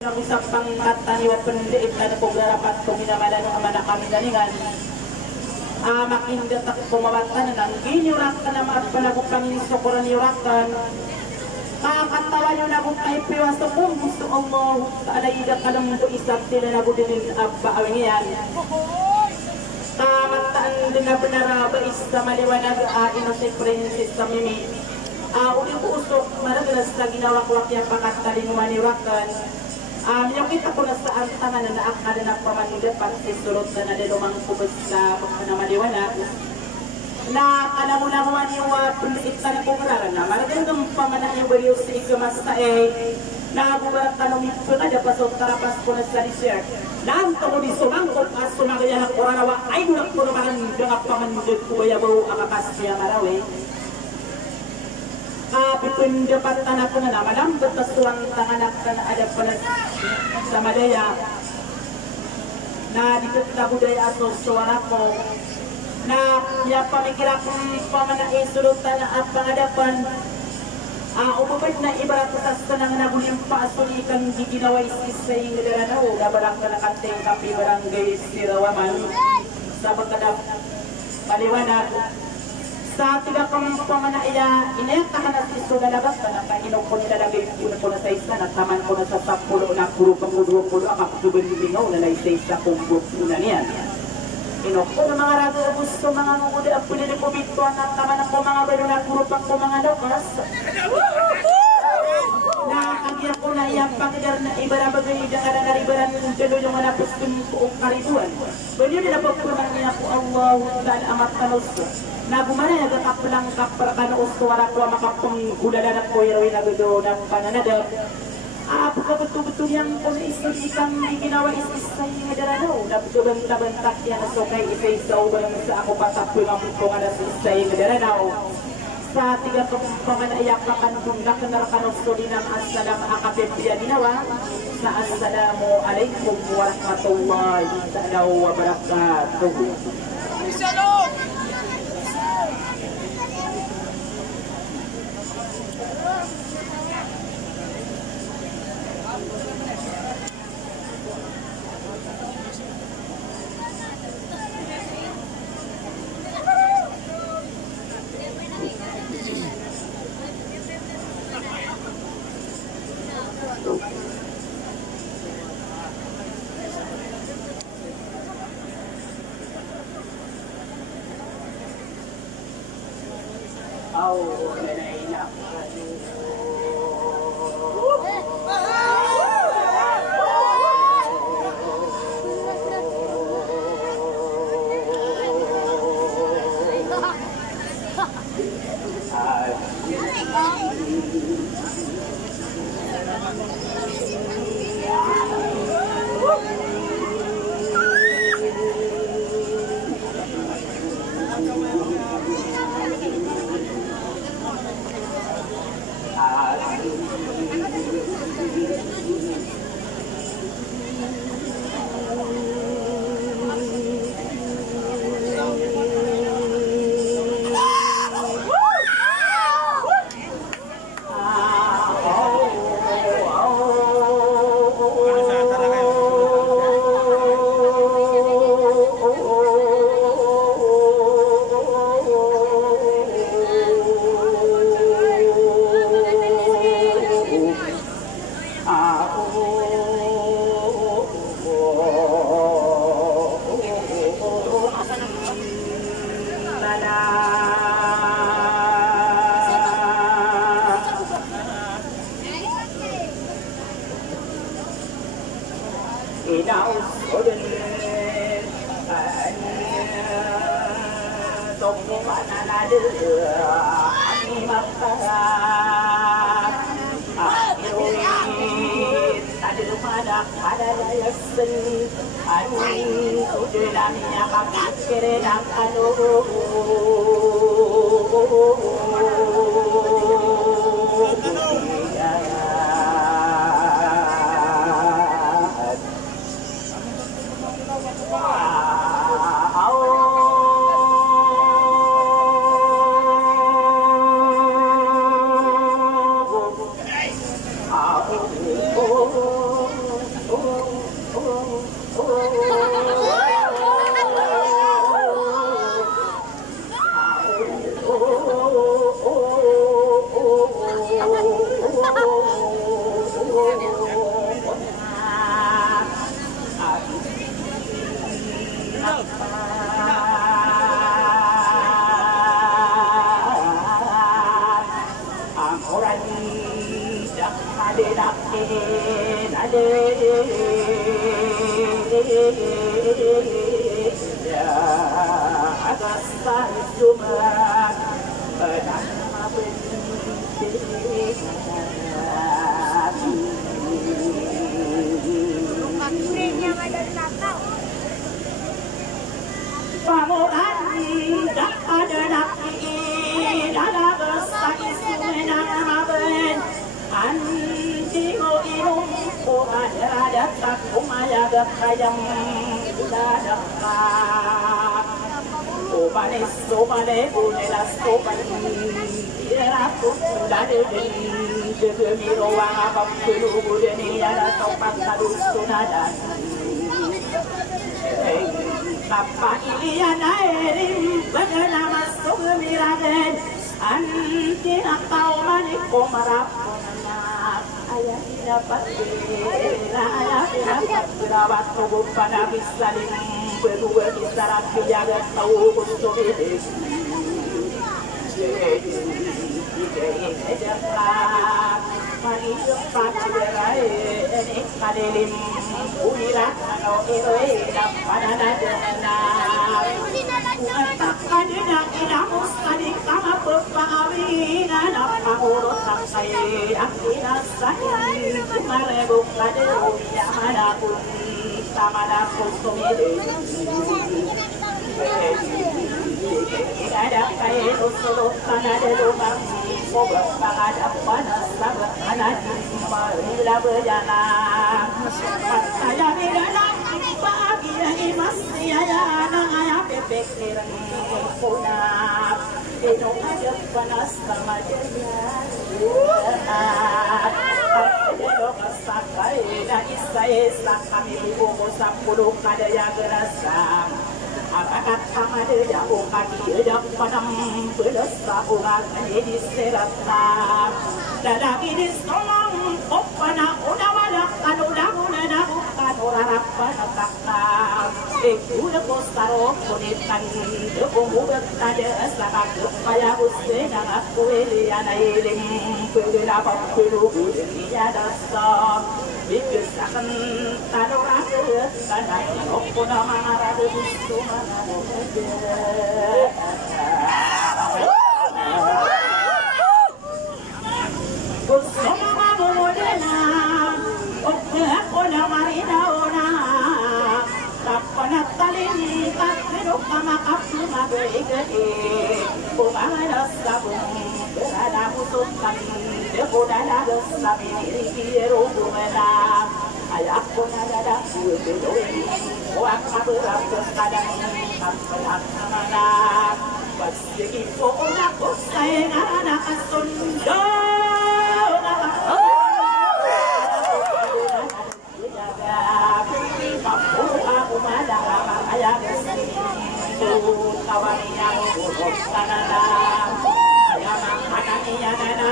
Nag-usap pang mataniwa pendiit na pagarapat kung minamalan ng amanak kami galingan. Makindat ako pumabatan ng ginyurak ka na maagpanagupang isukuran yurakan. Kakatawa nyo na kung tayo piwaso kung gusto Allah kaalayda ka ng isang tila na budinin abbaawing yan. Kamataan din na pinaraba isa maliwanag ino si Princess sa mimi. Uli ko usok maragalas na ginawakwak yung pakatalinguan yurakan. Yung kita ko na sa tangan na naakala na pamanulit pag sisulot na nalilumang kubos sa pagpanamaliwanag na kalamunamuan yung punitan ko kararan na maragandang pamana yung baliw sa ikamasta nakabubarat tanong ito na dapasot tarapas ko na sa research nang tumuli sumangkot at sumagaya ng kuranawa ay nulak ko naman ang pamanulit ko bayabaw ang akasya marawi pitun dapat tanah ko na naman ang batas tuwang tanganak na ada pala sa Malaya na dito na budaya ato suwara ko na ya pamikira kong pamanai sulutan na at pangadapan umabad na ibarat sa sanang naguling paasuli kang giginawa isisay ng daranaw na barang ka nakanteng kapi barangay Sirawaman sa pagkadap paliwanag sa tiga kong pamanaya inayakahan at iso na labas na nakainom ko nilalagay ko na sa isa nataman ko na sa 10 na puro pang-20 akakutubin lingaw na naisay sa kong bukunan niyan inok ko na mga rago gusto mga ngukuda ang pinili ko bito at taman ako mga balo na puro pang ko mga lakas na kagya ko na iyang pangidar na ibarabagay na ka na naribaran ng jalo yung manapos kong buong karibuan bali yun nilapag ko naman niya ko Allah dahil amat tanos na gumana nagkakapulang kaparakan ustuwara ko makapong gulalan at ko irawin na gudo ng pananadap pagkabuto-buto niyang kung isuli kang ginawa is-isay nga darano na buto-bantabantak yan so kay isay sa ubang sa ako patapul ang po nga na isay nga darano sa tiga kong pamanayak na kanundak na narakanusto din ang asalam akapempiya ginawa sa assalamu alaikum warahmatullahi ta'ala wa barakatuh. Shalom! Papa Iliana Erim bernama Sumiraden anti nakau maniko marapona ayah dapat ayah dapat berawat tubuh pada bisalim berdua bisarat bijaga tahu untuk ini mari cepat berai ini kadelim unilah kalau eroi dapat ada tak ada tidak mustahil kama pepawina nak urut sampai akhirnya saya marebuk pada dunia manapun sama dapur komedi ada kaya usul tanah di rumah obat ada panas sabar anak marilah berjalan saya tidak bahagia masih ada anak ayah pikiran punah itu aja panas sama dia ada kesakai dan saya kami ibu sapuluh ada yang gerasa apakah sama dia kaki dia padam berasa orang jadi serata dalam ini somang opana udah wadah kanu dagu nadagu kanu rarapa nakaka udah postaro kunitan dekungu bertanda sama kepaya usena aku eliana elim berapa perlu dia dasar bikin tanurang karena opona marah itu mana ayahku nada kuedoin orang kabelah kadang kabelah mana pasti itu orang saya anak sundo kamu aku malah ayah itu kawan yang buruk kanada ayah makanannya nana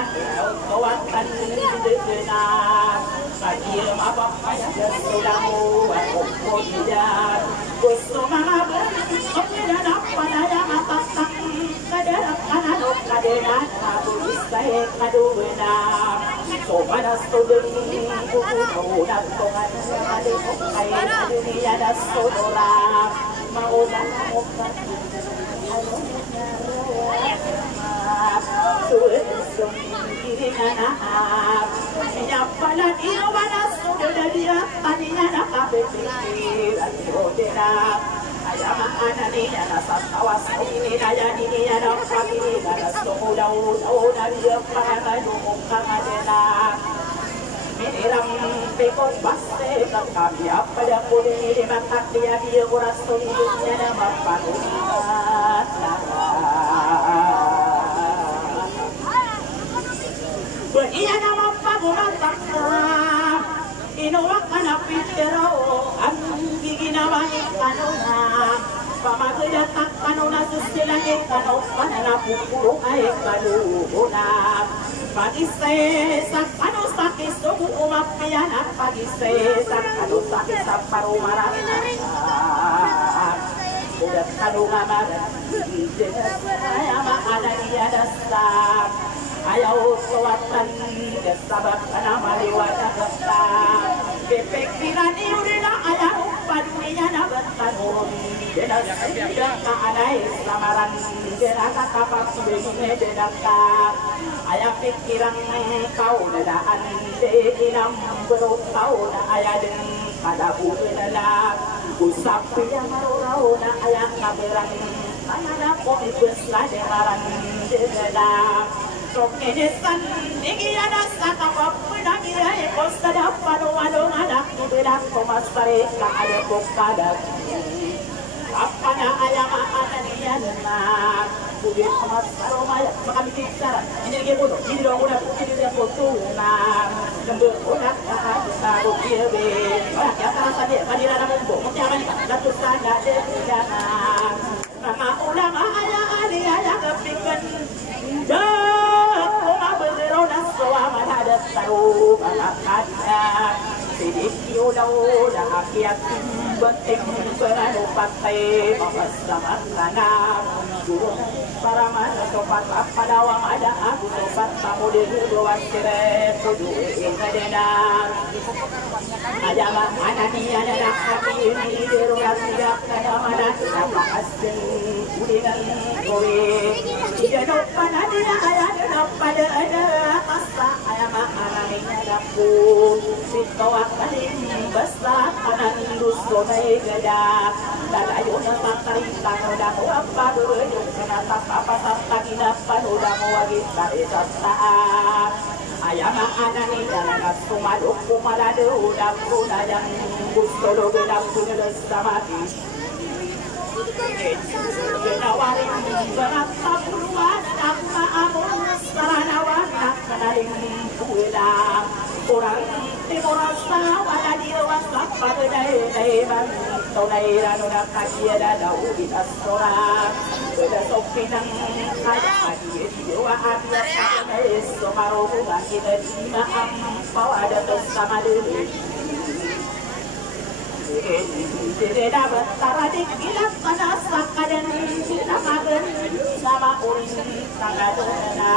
kawan dengan Sakir apa payah sudamu aku pujian gusto mga pagkira na panaya matasang kadarap kananok kaderan kabulisay kaduwena so panas tudeng kukunan tungan alipok kay dunia na sodora maulan mo Siapa dia mana sudah dia tadinya nak berpikir dan ayah mana ni ada sawas ini daya ini ada kami ada semua dari para dukung adela Miram pekot basse kami apa dia boleh di mata dia uras hidupnya nama panutan Iya nama pagumatang inuwak na pitero ang giginawa ikanona pamagayatak kanona susila ikanona na pupuro ay kanuna pag-isay sa kanusaki sugu umapiyan at pag-isay sa kanusaki sa parumarami udat kanunga maran ay maana iyadasak ayaw suwatan sabab na maliwanag ka Kepikiran iuri na ayaw padunya na bertanun Denak tidak kaanai samaran Denak katapak sebegini denak Ayah pikiran kau dadaan Inam berut kau na ayah den Kada buhi denak Usap yang marau na ayah kaberan Ayah ko ibus na demaran denak Sok enesan Nigiana sa kapap Nagira ekos kada pano-ano anak Nibilang kumastari Kakalipok kada Apa na ayama ananian na Bugit kumastaro maya Makamikik sara Ini lagi puno Ini doang udah Ini dia foto na Nembel unak Sa bukirbe Wala kaya karasa dia Kanira na mumbo Mutiaman ka Latus sana Dia na Mga ulama Aya ali Aya kapikan Dah Kumabero na Suama na Taruh Malakadya Sidik yulaw na akyat Benting beranu patay Mamasamat tanam Gurung para manasopat Padawang ada aku sopat Tamu dihuduan sirep Tujuin kadenan Ayaman ananian anak kami ini Dirulat siap kadamanan Nama asing Udingan kowe Ijanok panadina Ayanak pada ada Asa ayaman ananian dapur Sitawak kalim Basta kanan Dusonay gadak Dalayo na takarintang Udamo apa berujung Kenatap apa Tagina panudamo Wagit karisat taat Ayaman ananian anak sumadok Kumalado udam Kuna yang gusto lo gedam Kunelas samati Genawarin Berat tapuluan Anak maamon Saranawan Nakanaling Puwelang Orang timur asa wala diwasa pagday-dayman tunay rano na kagiyada daw itasora Beda sopinang kaya diwa at lakay sumarungan kinadima ang pawada to sa maduli Hindi dapat taradik ilang panasa kadan sinamagan sama uring tangadana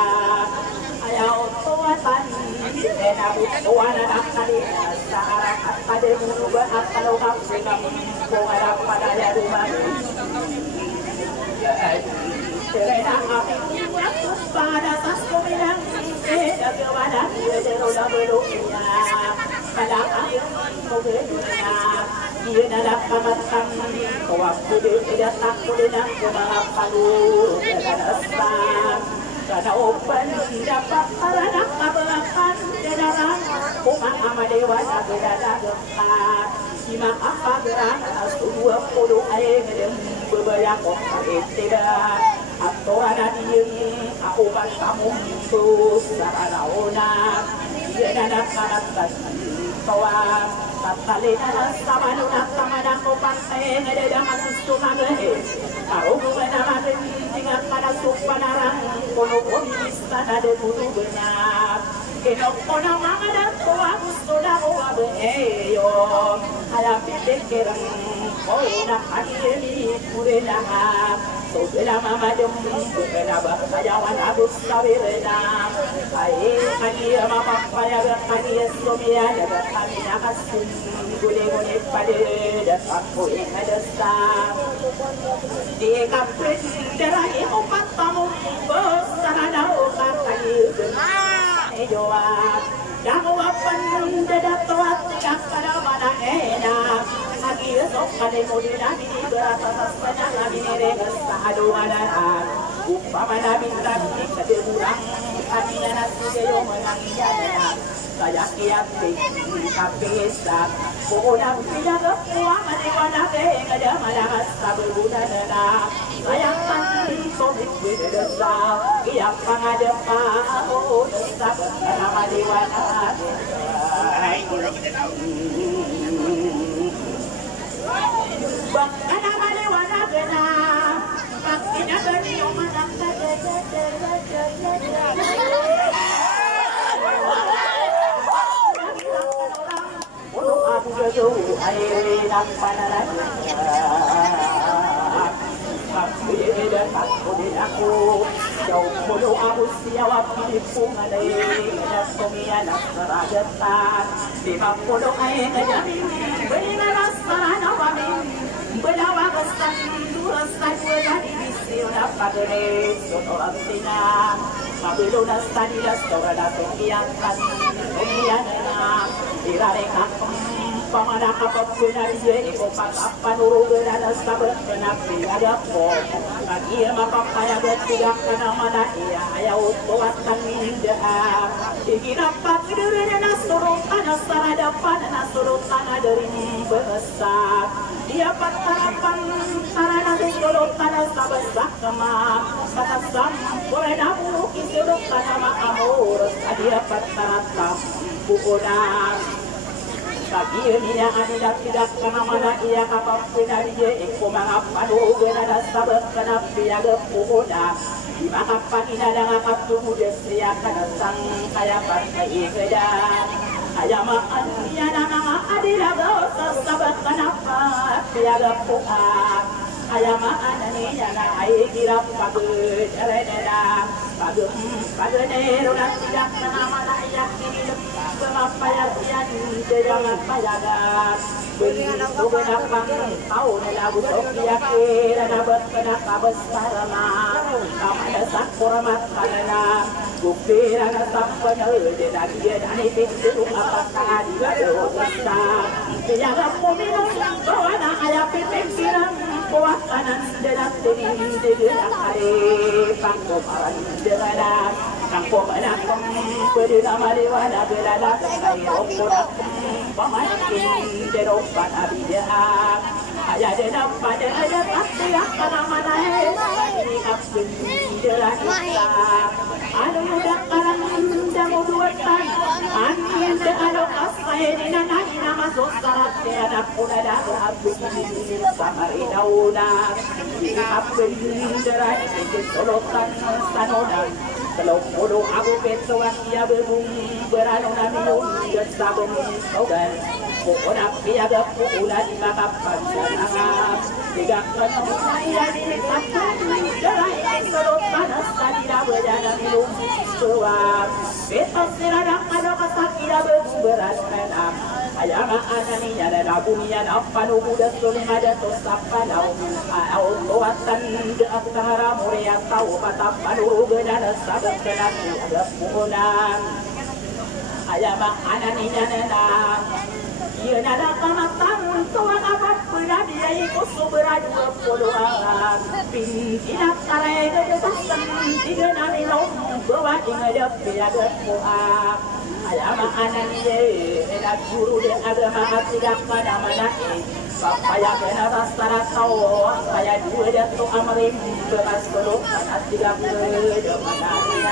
Ayaw tuwatan Enabut tuwan anak kali Sa harap at pademunugan at kalungap Sinang bungarap padaya duman Serena aking waktu pada sas kumilang Nagawanan Yedero na belunya Kalang ayong kubelunya Iyan anak kamatang Kawakto din idatak ko din ang mga paluro Kadanasan Karena open dapat paranak kabelakan Dedaran Kumang amadewa na berada dekat Sima apa geran Asu 20 ayah Ngedem bebayang kok Kagit tidak Atau anak diyeng Aku basamu Terus Saranaonan Iyan anak kamatang Kawak Tatalina sama nunak sama nako pantai Ngededang asustu magahe Kau menamakan Ingat pada supanarang Kono bisa ada dulu benar Kenok kona mangada Koa gusto na koa beheyo Ayam pikiran Kona kakili Kurena Sobela mamadong Bukena bakayawan Abus kawirena Ay kaniya mapapaya Kaniya sumia Dagat kami nakasin Gule-gule pada Dapat ko ikadasa Di kapit Derai upat tamu Bos Sarana ukat Kaniya Ejoat Damu apan Dedat toat Tiga pada mana enak Agi esok Kade modina Bini beratas Banyak lagi Neregas Sahadu adaran Upamana bintang Kade murang Kaniya nasi Geyo menangnya Denak Saya kiatik Kapisa Pukunang pinagapuwa Maniwana Ngada malakas Sabuna nana Sayangkan Somit Widedesa Iyak pangadepa Ako Sabat Kana maniwana Bang Kana maniwana Gena Bang Inagani Omanak Aku jauh air nak panaran Kapida kapudi aku jauh mulu aku siawap pilipung alay Nasungian at saragatan 50 ay ngayamin Belingalas na nawamin Belawagastan Durastan wala ibisiw na pagalis Sonoran tinang Mabilunas tanilas Tora na tukiyantan Tukiyan na Iraring akong Pamanakapag pinariye, ikaw patapanurugan na nasabat ka na pinagap ko. Pag-iya mapapayagat, tigak ka naman na iya, ayaw ito at nangindaan. Iginapag rin na nasurutan na saradapan, na nasurutan na rin basak. Iya patarapan, para na susurutan na sabasak naman. Katasam, pura na mo, isurutan na makamur. Iya pataratan, bukunan. Pagi niya kanila tidak kanamana iya kapag pinariye iko mga panugan na nasabot ka na piyagap puhuda di makapakina na nga kaptumudes siya kanasang kaya pagkaigadan ayamaan niya na mga adilago sa sabat ka na piyagap puha ayamaan niya na ay hirap pagod areneda pagod na tidak kanamana iya kinilap Pemapayat yan, jangan payagan. Bentuk kenapang tahu nelagu sokiake nabat kenapa besarama. Kamada sakuramat kanana. Bukti rana sampana dan dia dani pintu apakah dia dosa. Tiada minum bawana ayah pimpin sirang buat kanan dedak tening dedak hari pangkoparan dedak. Kangkong anak pedina maliwana belala kayo pura pamakin deropan abida aya denam pada ada pasti akan manai ini kapten delah kita anu muda kalang jamu duatan angin de anu kasai dina nana masuk sarat de anak udah habis samarindauna ini kapten delah itu solotan sanodan Kalau bodoh aku petuan ia berbung beranu naminum dan sabun saudan. Pokoknya piaga pukulan makapan sangat. Tiga kena ia diletakkan gerai solo panas tadi dah berjalan minum suap. Betul seradang ada kasak ia berbung berat menang. Ayama ananinya dan abunian apa nubu dan sulim ada tosap palau. Autoatan de antara muria tahu patap panu gedana sabat kenaku ada puhunan. Ayama ananinya nena. Ia nada kamatang tuan apa pula dia ikut suberadu puluhan. Pintinak tarai de tasan tiga nani long bawa ingat piaga puah. Ayama ananiye enak guru de agama tidak pada mana Papaya kena rasa tahu saya dua dia tu amrim beras dulu atas tiga de mana dia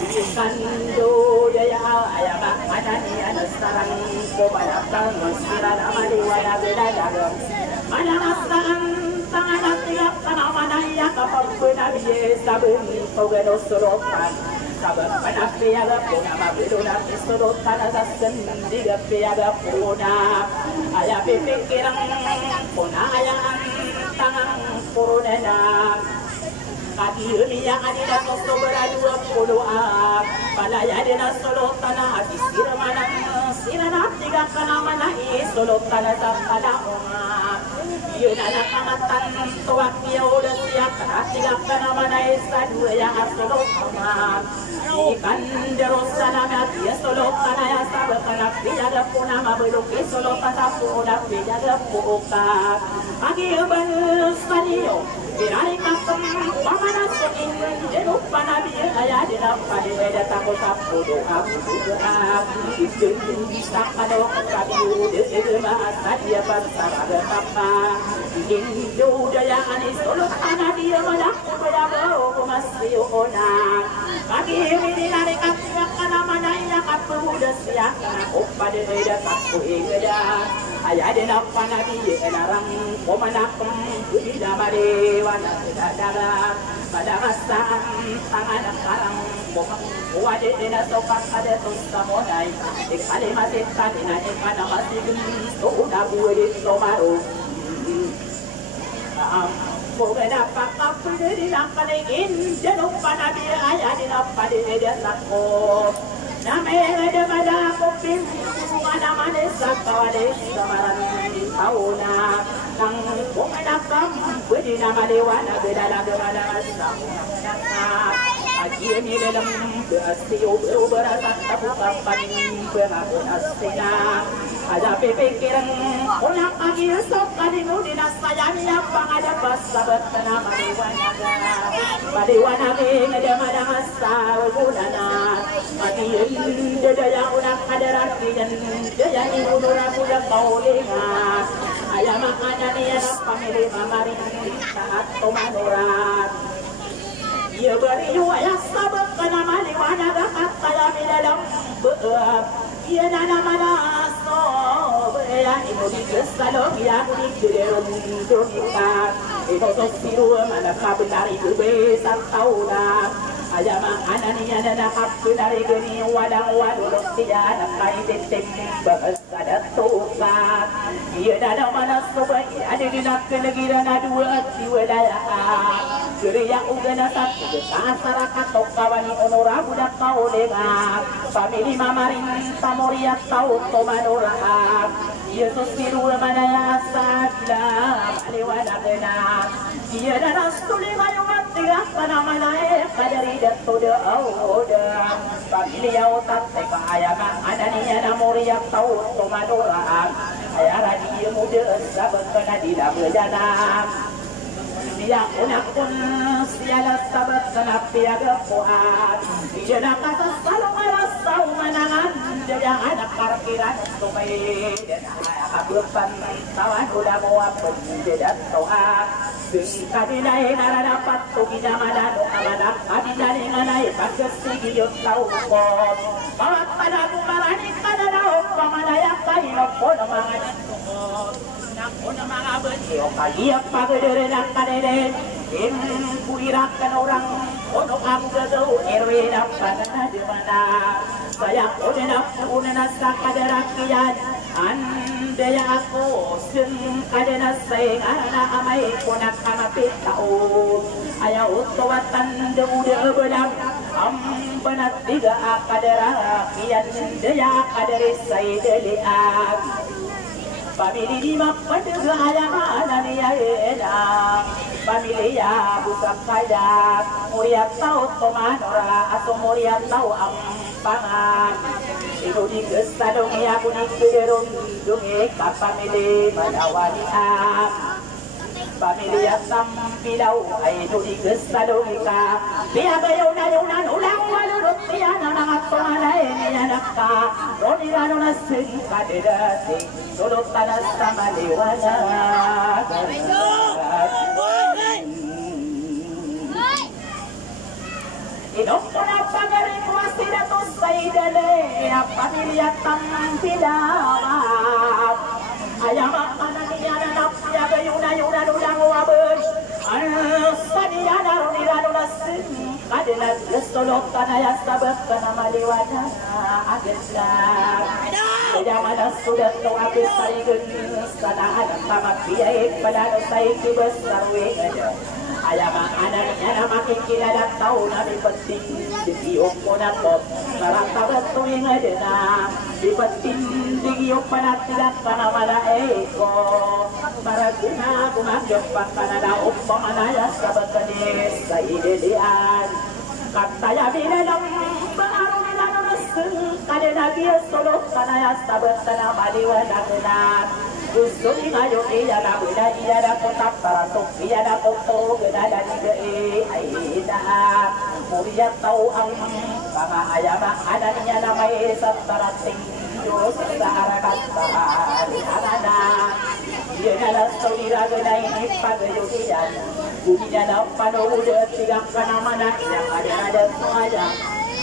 ikan do daya ayama ananiya nasarang ko banatan masirana mali wala belada mana nasang tangan tiap tanah mana ya kapal penabiye sabun pogano sorotan Sabat panas piaga puna mabiduna isturut tanah sendiga piaga puna ayah pipikiran puna ayah tangan purunena kaki dunia adina sosto beradua puluhan palaya dina solo tanah habis sirmana sirana tiga kana mana solo tanah pada umat yun anak kamatan tuak dia udah siap tiga kana mana dua yang solo umat ikan derosana mati solo kana ya sabat kana piaga puna mabeluk solo tanah puna piaga puka agi ubal stadio Birai kapung pamana soing jenuh panabi ayah didapat ada takut takut doa doa itu bisa pada kabiu derma sadia pasar ada apa Indo daya anis solo tanah dia malah pada bau masih ona kaki ini dari kapung kana mana yang kapung dah siap pada ada takut ada ayah didapat nabi enarang pamana di damare wana dada pada masa tangan karang wajib dina sopak ada tusta modai ikali masih tadina ikana masih sudah buat somaru Bukan apa kapu dari nakalingin jangan panabi ayah di napadi dia takut. Namanya ada pada kopim mana mana sakawade samaran tauna nang bukan apa beri nama dewana bedala bedala sama. Akhir ni dalam berasio berasa tabu kapan berasina. Ada pikiran orang pagi esok kali mudi nasayani apa ada pasabat tanah mariwana ada madangasa budana mati dada yang unak ada rakian daya ni udara budak kaulinga ayam makanan yang pamili mamari saat tomanurat ia beri ayah sabat tanah mariwana dapat saya dalam ia nana mana so ya ini di salon ya di dalam dunia itu siru mana kabar itu besar tahunan aja makanan ini ada hak dari geni wadang wadul tiada kait bahas ada tukat ia nana mana so ada di nak negara dua wilayah geria ugana satu masyarakat kawani onora budak kau dengar famili mamarin tamoria tau tomanora Yesus biru mana ya sadla aliwana kena dia dan astuli mayu matiga kana mana kadari datoda auda famili ya otak teka ayama adania namoria tau tomanora ayara dia muda sabat kana dila bejana dia unakun siala sabat kana piaga puat dia nak kata salam rasau manangan dia anak parkiran supaya dia kabupan tawan udah mau apa dia toa kadinai nara dapat tu kita madano amada kadinai nganai bagus sigi yo tau ko bawat pada kumarani kadana pamanaya kaino pono mangani Ona mga bani o kaya pagdere ng kanere kuirakan orang ono ang gado erwe na panadimana saya una na sa kadarakian andaya ako sin kadena say ana amay ko na kamapit tao ayaw tuwatan duda belam banat tiga kadarakian daya kadari say deliat Pamili di mapadga ayaman niya pamilya busak kaya muriat tao tomanora ato muriat tao ang pangan ito di kesadong iya kuning kederong dungi kapamili manawani pamilya sampilaw ay ito di kesadong ika biya bayaw na yung nanulang walurot niya na mga tumalay niya naka ronirano na sing kadedati sulot tanas sa maliwanag Inok ko na pagarin mo sila to sa idali ang pamilya tampilaw ayamak mananiya na napyaga yung nanulang wabon sa niya na ronirano na sing kadedati sulot tanayas sabak ka na maliwanag agad lang Kaya mana sudah tu habis saya genis karena anak tamat biaya pada saya kibas sarwe aja. Ayah mak anaknya nama kikila dah tahu nabi penting di giok pona kop. Barang tabat tu yang ada na di penting di giok pada tidak karena mana eko. Para guna gumagyok karena dah upah mana ya sabat kenis saya dilian. Kata ya bila dalam baru kada nabi solo kanaya sabat tanah maliwana kenan gusto ngayo iya na bila iya na kotak para tok iya na koto gena dari de ay ida muriya tau ang mga ayama ananya na may sa tarating Diyos sa harakat bahari anana iya na lang sa niraga na inipagayudiyan gumiya na panood at sigang kanamana iyang ada semua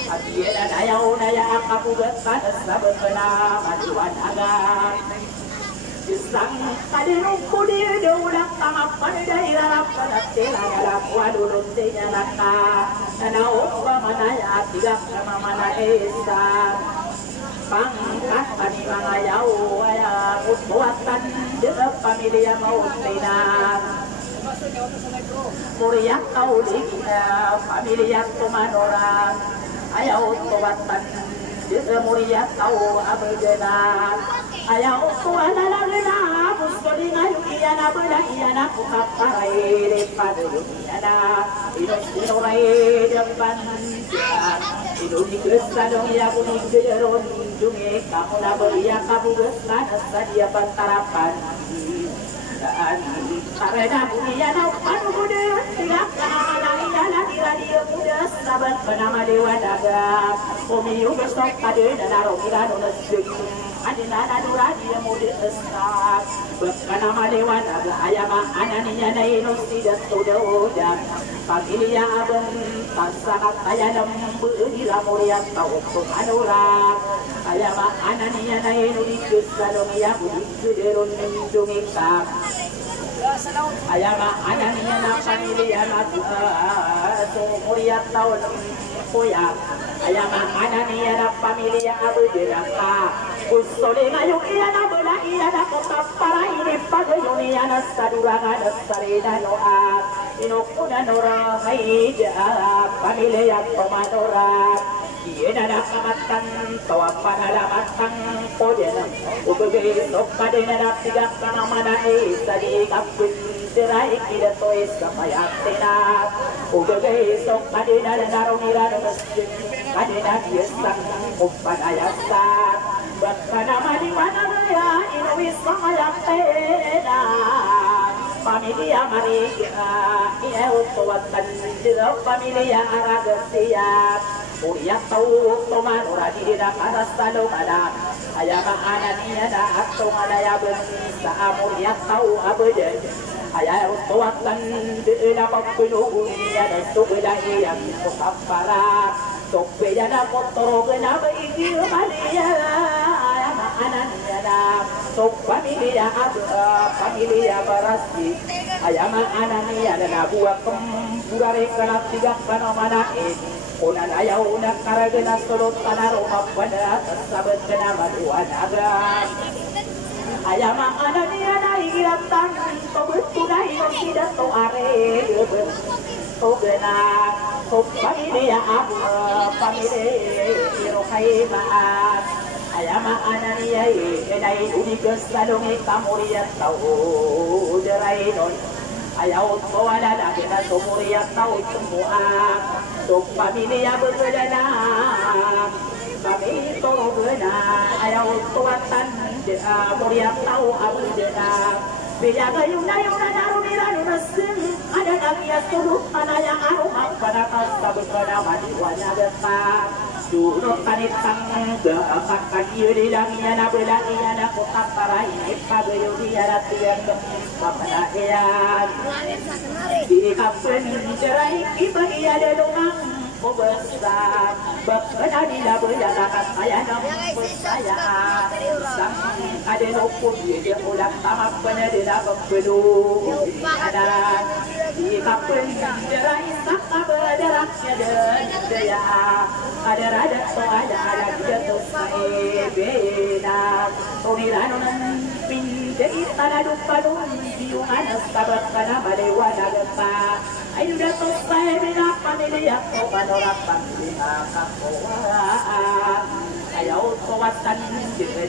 Abiyan ayaw na yaak kapugat sana sa betena maduan agad. Isang kadirong kudir ulang tamapan dari harap kanak tela galak wadulun tinya naka nanaok pa manaya tiga sama mana esa pangkat pani mga yaw ay utbuatan dito pamilya mau tinan Muriyak kaulig pamilya tumanora ayaw tuwatan muriyak kau abdena ayaw tuwana lagna gusto di ngayon iyana bala iyana kukaparay padayon iyana inuray dapan inunikres na dong iya kunig jeron dungi kamu na baliya kabugas na sa dia pantarapan karena iyana anu muda tidak kana iyana di radio muda sabat penama dewa daga pomiyu besok kade dan kira donesing adina nadura dia muda estak penama dewa daga ayama ananinya naino tidak tudoda pagilya abang sangat kaya lembu di lamuria tau anura ayama ananinya naino di kesalong ya budi kederon dungika ayama ananinya na pamilya na sumuriat tahun kuya ayama ananinya na pamilya abudena ka gusto ni ngayon iya na bala iya na kutap para ini pagayon iya na sa durangan at sarina noat inukuna nora haida pamilya tomanora iya na nakamatan tawa panalamatang podena ubagay nokade na napigak ka naman na sa di kapit diray kidatoy sa mayatinat ubagay nokade na narumira na masjid kade na biyasang kumpanayasat baka naman iwana gaya inuwis sa mayatina pamilya mariga iutuwatan dito pamilya aragasiya Uyak tau toman ora di dak atas talo kada ayama ananiya da atong alaya sa amur yak tau abede aya tuwatan de na pagpunugun ya da subilahi yang kupapara tokbeya na motoro na baigi maliya ayama ananiya da tok pamilya pamilya barasi ayama ananiya da buat kemburare kana tiga panomana Unan ayaw na karagana sulot tanaro mapada sabat kena maduan agam ayama ananiya na igiratan tobet tunay no tidak to are to gena to pamilya pamilya irohay maat ayama ananiya enay unigas lalong ikamuriat tau deray non ayaw to wala na kina sumuriat tau semua Tuk pamilya berbeda kami tolong berbeda ayaw tuwatan muriak tahu abu dena bila gayuna yuna narumira nunasin ada kalian suruh anaya arumah pada kasta berbeda madiwana besar Durut kanitang gaakan yudilangnya na belangnya na kutapara ini pagayudiya na tiyang kapanayan di kapun cerai ibahiya delungang kubesar bakna dila belakan saya nampun saya sang ada nopun dia ulang tamak penadila bakbelu ada di kapun cerai sakta berderaknya daya ada rada so ada dia to beda tonirano nan pinjai tanah dupadun biungan sabat kana balewa nagata ayo dato saya bina pamilya ko panorak pamilya kakoa ayaw tuwatan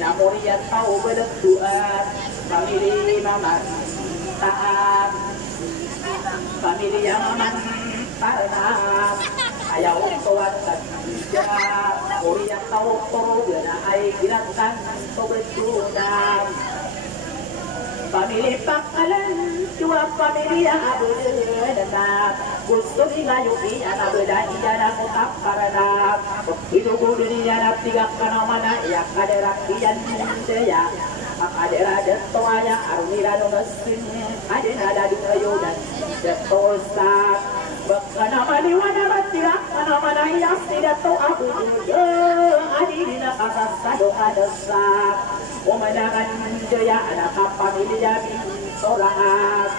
na moriya tao belegduan pamilya maman taat pamilya maman tarnam ayaw tuwatan moriya tao toro na ay ginatan pagbedunan pamilya pakalan dua pamilya abudena gusto nila yung iyana beda iyana kutap parana hidup dunia tiga kanamana ya kaderak iyan daya akadera detoaya arunira nomesin adena dadu ayodan detosa bakana maliwana batira kanamana ya sidato abudu adina kasasado adasa umanakan jaya anak pamilya bintoraat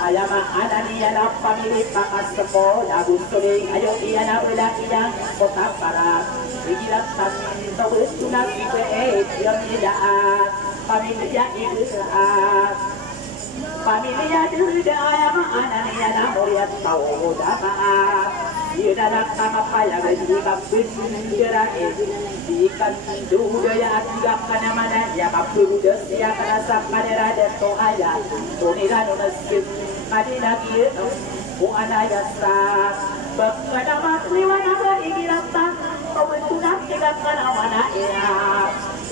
ayama ananiya na pamilya pakas ko na gusto rin ayaw iya na wala iyang kota para igilatan sa gusto na ipe yung nilaan pamilya igilatan pamilya daya maananya na muriat tau dapat Yunalak sama kaya gajikap benderae Ikan dudaya atigak kanamana ya kapudas ya kanasa kanera deto aya Tunira nunasim kadinagi kung anayasa Bagkadama liwanaga igirata Kawentunak tigat kanamana ya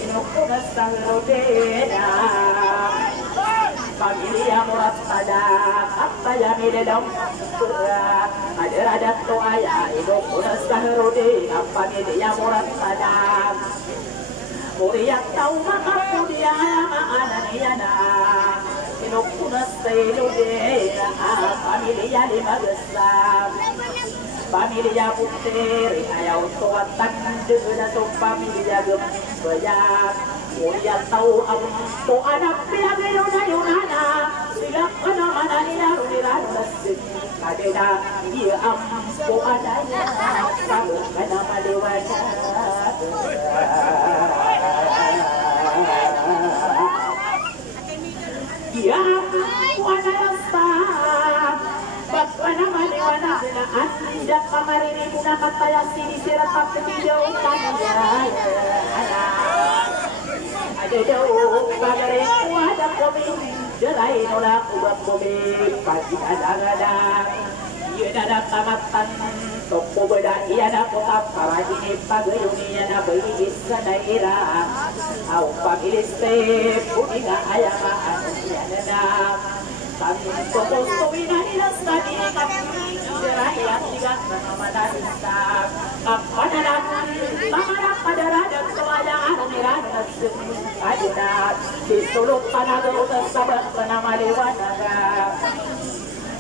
Inukunas ang rodena Pamilya murat pada apa yang dalam ada to aya ibu udah sahrode pamilya murat pada muriak tahu maka dia anaknya na inukunas sahrode pamilya lima besar pamilya putri ayaw tuwatan dena so pamilya gembayar Mulia tahu aku to anak dia yuna sila kana mananila runila nasib kadena dia ampo adanya sabu kana maliwana dia ampo adanya Bakwana maliwana na anda kamarini muna kataya sini sirata video kanya ada jauh bagare ada komi jelai nolak ubah komi pagi ada iya ada tamatan toko beda iya ada kota para ini pagayuni ada beli sana ira au pagiliste puninga ayam ada toko sowina ila stadi jelai tiga nama darista apa dalam mana pada rada kelayaan nirada adina di suluk panaga utas sabar penama lewana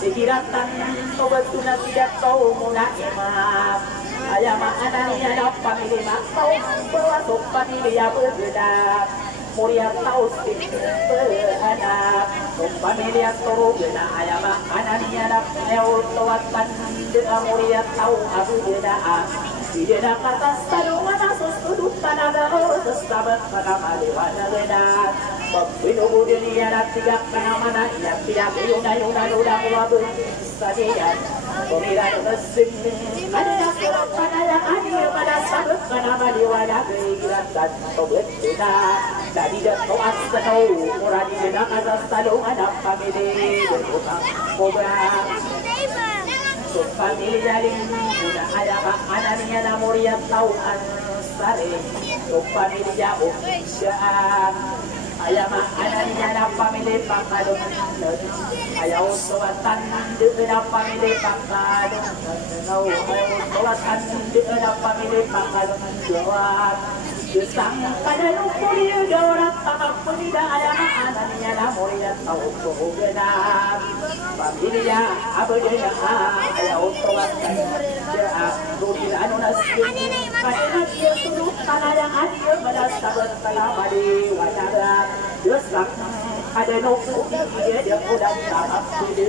dikiratan sobat tuna tidak tahu muna imam ayam anania dapat pamilya tahu berwasuk pamilya berbeda mulia tahu anak pamilya turugna ayam anania dapat neutawatan dengan mulia tahu abu beda Ida kata salungan asus tuduk tanaga otus sabat pada maliwana geda. Pembinu dunia dan tiga kenamana yang tidak yuna udah wabu sadian. Pemiran mesin ada surat pada yang adil pada sabat pada maliwana geda tobat kita. Tadi jatuh asal murah di geda kata salungan apa bede berutang kobra. Pamilya sudah ada anaknya namuria tahu ansari pamilya usiaan ayam anaknya na pamilya pangkalung ayaw suwatan na pamilya pangkalung ayaw suwatan na pamilya pangkalung jawab Jusang pada numpulnya dorang tamak penida ayam anaknya namuria tahu kehugenang pamilya abadnya ayaw tuwatan ya rudil anu nasib kadena dia suruh tanah yang adil pada sabat selama di wajara desak ada numpul dia udah tamak penida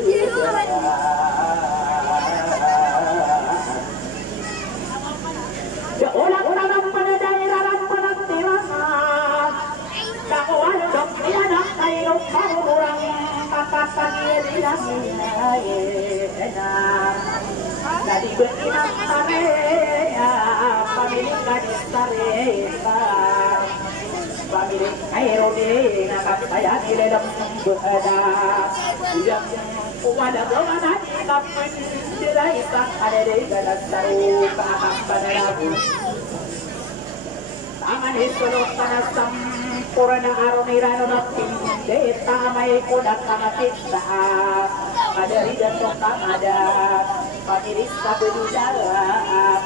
ya orang-orang pada daerah pada tilangan kawan dok dia nak tayo kamu orang kakak dia enak jadi beginang tarea pamilik gadis tareta pamilik aerode nakap saya di dalam berada yang pada belana kapan dirai tak ada di ganas taru kakak pada lagu taman itu tanah sampurna aronirano nakin deta mai kodak kama kita ada rijal ada pamilik sabudara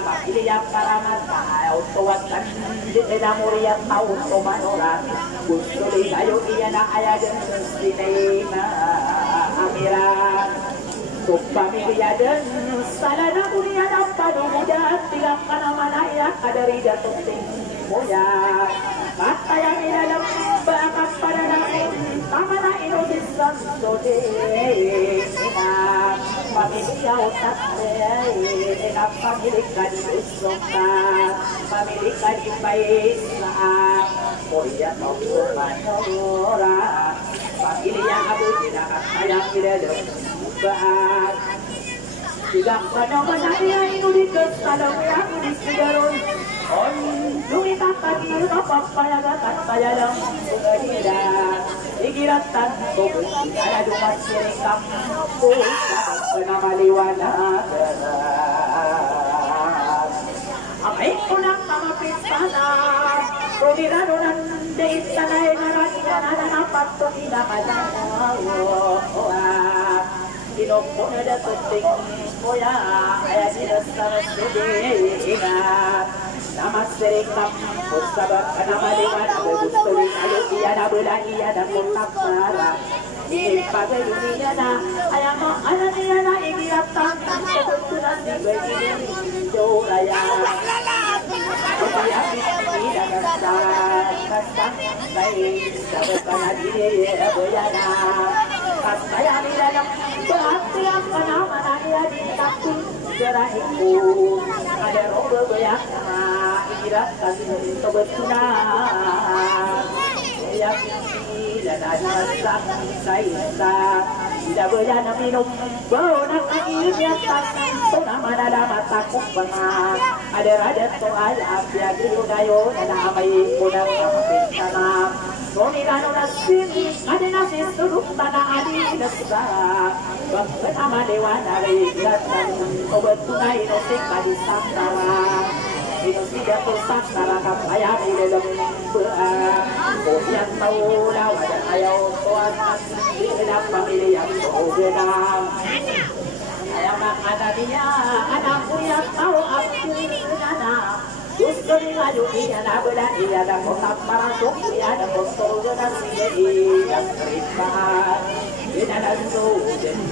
pamilik yang karamata autowatan di muria tahu tomanoran usuli ayo iya na aya dan sinema amiran pamilya dan salana mulia dapat muda tidak kana mana ya ada rijal penting moya kata yang di dalam bakat pada namun tamana indonesia sode pamilya otak enak pamilik gadis sokat pamilik gadis baik mulia maupun manora pamilya abu tidak kata sayang tidak debat. Tidak mana-mana yang nulikas salam yang disigaron. On lumita pagi mapapayagatan saya lang sugahida. Igiratan ko ada dumat sirikam ko sa maliwanag. Amay ko nang kamapit sana. Kumirano ng date sanay na napato kinakalaw. Pinoko na datuting ko ya kaya sinasama sudina. Namasirikam ko sabat ka na maliwanag. Gusto rin ayo iya na bulan iya na kutakara. Ipagay niya na ayaw mo ano niya na igiratan. Kutunan di ba ininyo raya. Kaya hindi na kasang kay sabat ka na diniya Kaya nila lang berarti ang panaman na niya di takut gerahin ko. Ada roda banyak na igiratan ito betunan. Kaya hindi na nasak sa isa. Tidak boleh na minum bau ng igiratan. Ito naman ada mata kong bangat. Ada rada to ayam biagyo dayo na naamay ko ng kapapit sana. Sonirano na sini, ada nasi suruk tanah adi nasa. Bakit ama dewa dari gilatan, obat tunai nosik kadi santara. Inosida to santara kapaya di dalam berat. Yang tahu lawa dan ayaw tuan di dalam pamilya yang benar. Ayaw anak dia, anakku yang tahu aku anak. Gusto ni ngayon iya na bulan iya na kotap marasok iya na kosto na sige ang ripahan inanando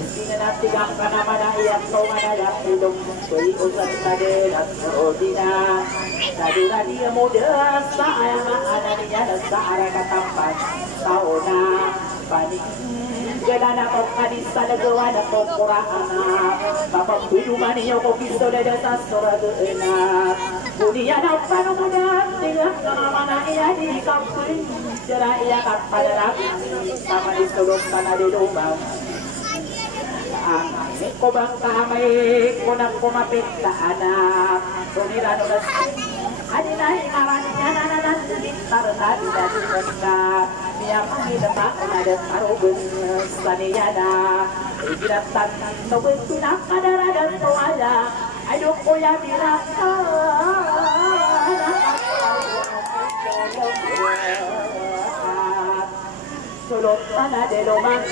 sinanatigang ka naman na iya to manayang tulong kuy usap tagin at rodina nadura niya mo sa ayang ana niya na sa ara katampan tao na paning gala na ko kadis sa nagawa na ko kuraan mapagtulungan niyo ko gusto na sa sorado na Budian apa naman tinggal nama na iya di kampung jera iya kapadarap sama di sulok sana di rumah. Ko bang kamay ko na kumapit sa anak sunirano na adina inaran niya na bintar na dinadinasa niya pangilata na des arubun sa niya na igiratan no betunak kadaradan to aya ayo ko ya biraka sulot sana de lomang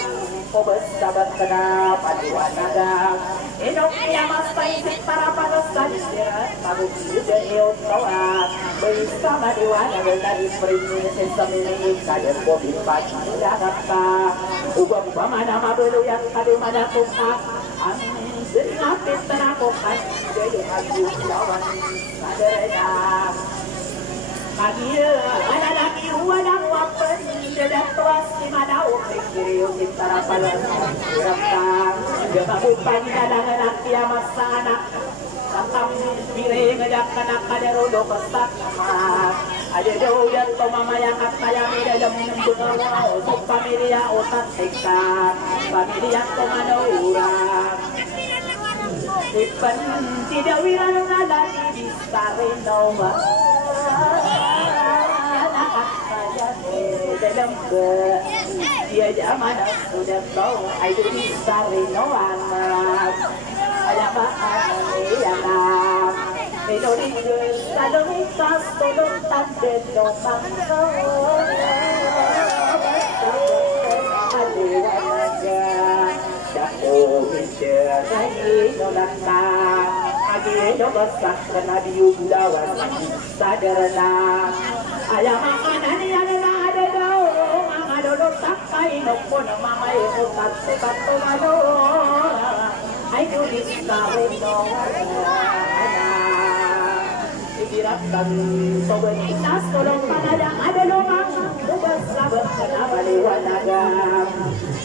ko bersabat kana padiwanaga enok niya mas paisip para panasan siya pagod siya iyo tawa bersama diwanaga dari prinsip sa minig kader ko bipat nagakta ubang pamana mabelo yang kadumana kuka ang sinapit na ako kan jadi aku lawan kadernya Kaya, alalaki walang wapan, dadatuas si Manaw, kiriyo si Tarapalan, hiraptang, gamabupan nilalangan ang kiamas sa anak, sakam bire ngadak kanak kaderulo kastak naman, ada daw yan to mamayang at tayang ilalam ng bungaw, sa pamilya o tatiktan, pamilya to manurang. Ipan tidak wiran ng alali, bisa rin naman. Dalam ke dia zaman sudah tahu itu bisa renovan ada makan yang Indonesia selalu minta tolong tanda nomang ayam makanan yang ada daun, ada daun takai nopo nama mai otak sebat tomado, ayo disawe ibiratan sobat inas tolong panadang ada lomang, ubah sabat kenapa liwanaga,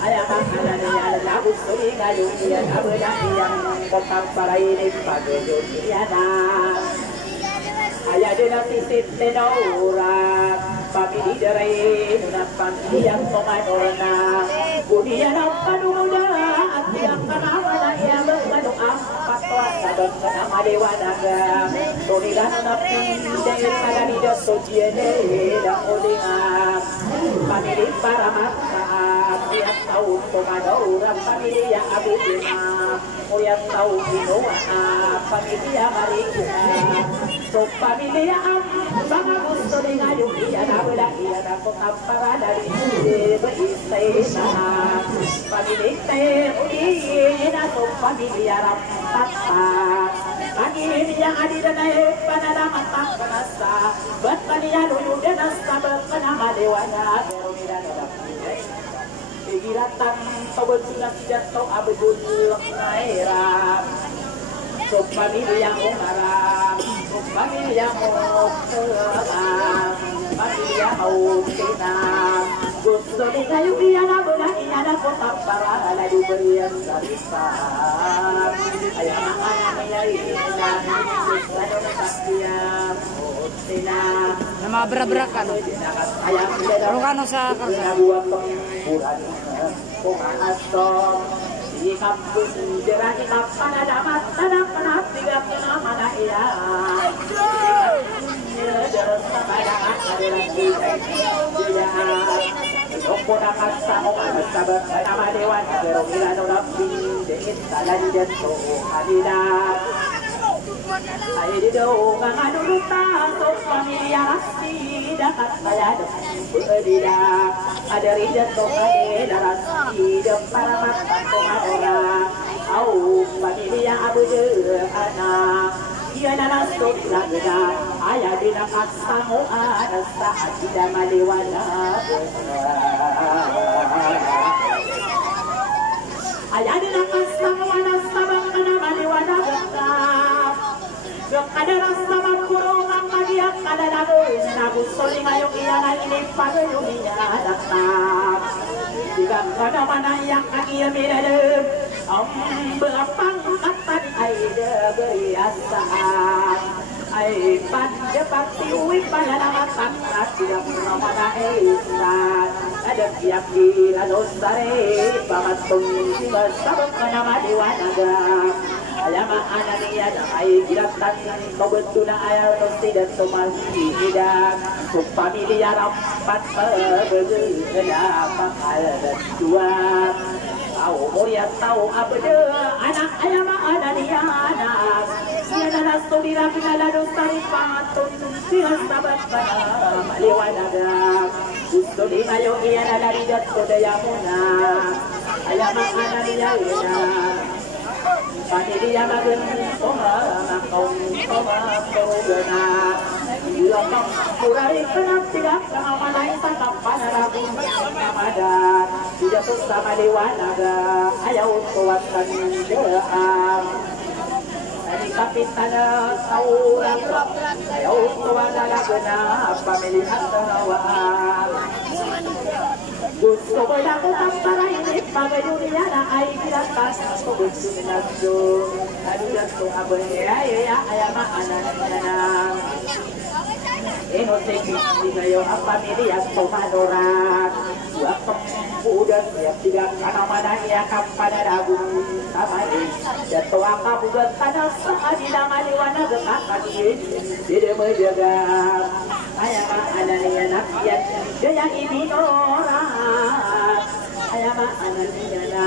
ayam makanan yang ada labu suri kayu dia kabelah yang kotak para ini pagajut dia Ayah dia nak tisit tenaurat pamili daray na pamiliyang tumadorna Buniyan ang panumuda at tiyang kanawa na iyabang manuang patwa sabang na maliwanag Tunilan na pinday paganida so jene na ulingan Pamili para mataak Uyat taon tumadora pamilya abidina Uyat taon ginawa pamilya marikina So pamilya ang mga gusto ni ngayon Iyan na wala iyan ako kapara na rin Baisay na pamilya uliin ako pamilya rampatak Pamilya adida na panalamatang kanasa Ba't kaniya luyudan na sabang kanamaliwana Pero nila nalapilay Higiratan tawag sila siya to abudul na hirap So pamilya mo marap So pamilya mo kalam Pamilya mo tinam Gusto ni kayo iyan na mula iyan ako tapara Lalo ba iyan sa lisan Kaya makanamaya iyan Gusto na nasakyan Sila Na mabra-bra ka no? Pero ka no sa kalsada? Kung asong Ikapun dirang ipapanadamat Tanang panapigap na manaiya Ikapun sa padakat Kadilang bigay Kung punakat sa mga sabat Sa namaliwan Pero ilano na pindiin Talan dyan so kanila Ay dito nga nuluta So pamilya rasi Dapat kaya Berdila Ada rinjan to kanila rasi Dan para matang kumadora Au pamilya abu anak Ia na nasok na gina Ayaw din ang kasanguan Sa atida maliwanag Ayaw din ang kasanguan Sa baka na maliwanag Kada rasa magkurong ang magiyak kalalagoy Na gusto ni ngayong iyan ay inipagay umiyadak Sigang ka naman ay ang kagiyaminalim Ang berapang katan ay deberiasaan Ay panjapatiwi palalamatan At sigang naman ay isan Ada tiap gila dosare Pamatong sigas sabang ka na maliwanagan Ayama ananiya na ay giratan Kabetu na ayaw ng tidak tumasihidang Kung pamilya rampat Pagagana Pakal dan juang Tau moya tau abde Anak ayama ananiya anak Siya na nastulira Pinalado sa ripatong Siya sabat pa na maliwanagang Gusto di ngayon iya na narigat Kodaya mo na Ayama ananiya Pamilya magandang Kumamakong Kumakogana Ilang kuray Kanap silap Kangamalay sa kapanarabong Kamadan Tidak po sa maliwanag Ayaw tuwat kanindaan Dari kapitan Taurang Ayaw tuwat na Pamilya Tarawaan Gusto ko lang ang parainip Pagayuniya na ay gilatas Gusto gusto minasyo Nadulas ko abang Ayama anan Inosing di ngayon ang pamilya Tumadoran Wakang budan Siap tigang kanamanan Iakang panadabong Tamali Dato ang kabugan Tanang sa adila maliwanag Kakagin Tidak menjaga Ayama ananiya Nakiyan Daya ibinoran Ayama ananiya na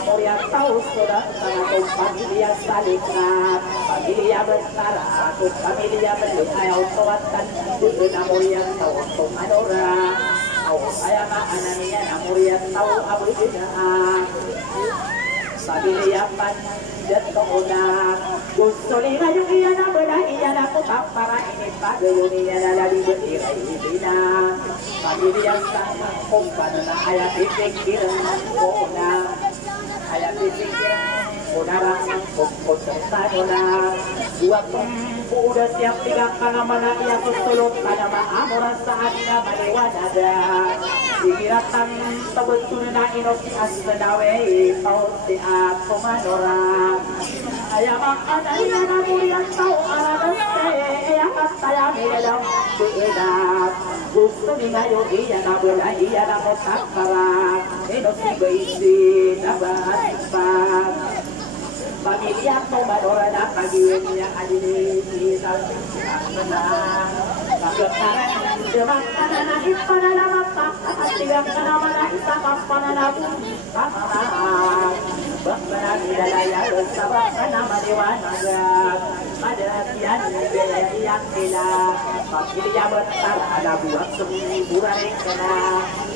Korea tahu sudah Sangatong pamilya salikna Pamilya bestara Kung pamilya beli Ayaw tawatan Dito na Korea tahu Kung anora Ayama ananiya na Korea tahu Abu dinaan Pamilya panjat kemudian Gusto ni ngayong iyan na beda Iyan ako para ini pagayon Iyan na lali beriray ibina Pamilya sana kumpan na Ayaw pipikiran ko na Ayaw pipikiran ko na lang Kumponsensado na Buwag kong udah siap tigang kanamana Iya kusulot Kada maamuran sa atin maliwanada Sikiratan Tabetul na inokias na dawe Pauti at kumanora Ayama ananiya na murian tau Aradas dapat saya dalam beredar. Gusto ni ngayon iya na wala iya na mo takparan. Eno si Baisi na baspat. Pamilya ko madora na pagiwin niya adili sa menang. Pagkakaran demang pananahit panalamat pakatigang panamana isa kapananabun pamamaan. Bakbaran nilaya sabak panamaliwanagan. Madatian nilaiyak nila. Pagkilya betar ada buat semburan kena.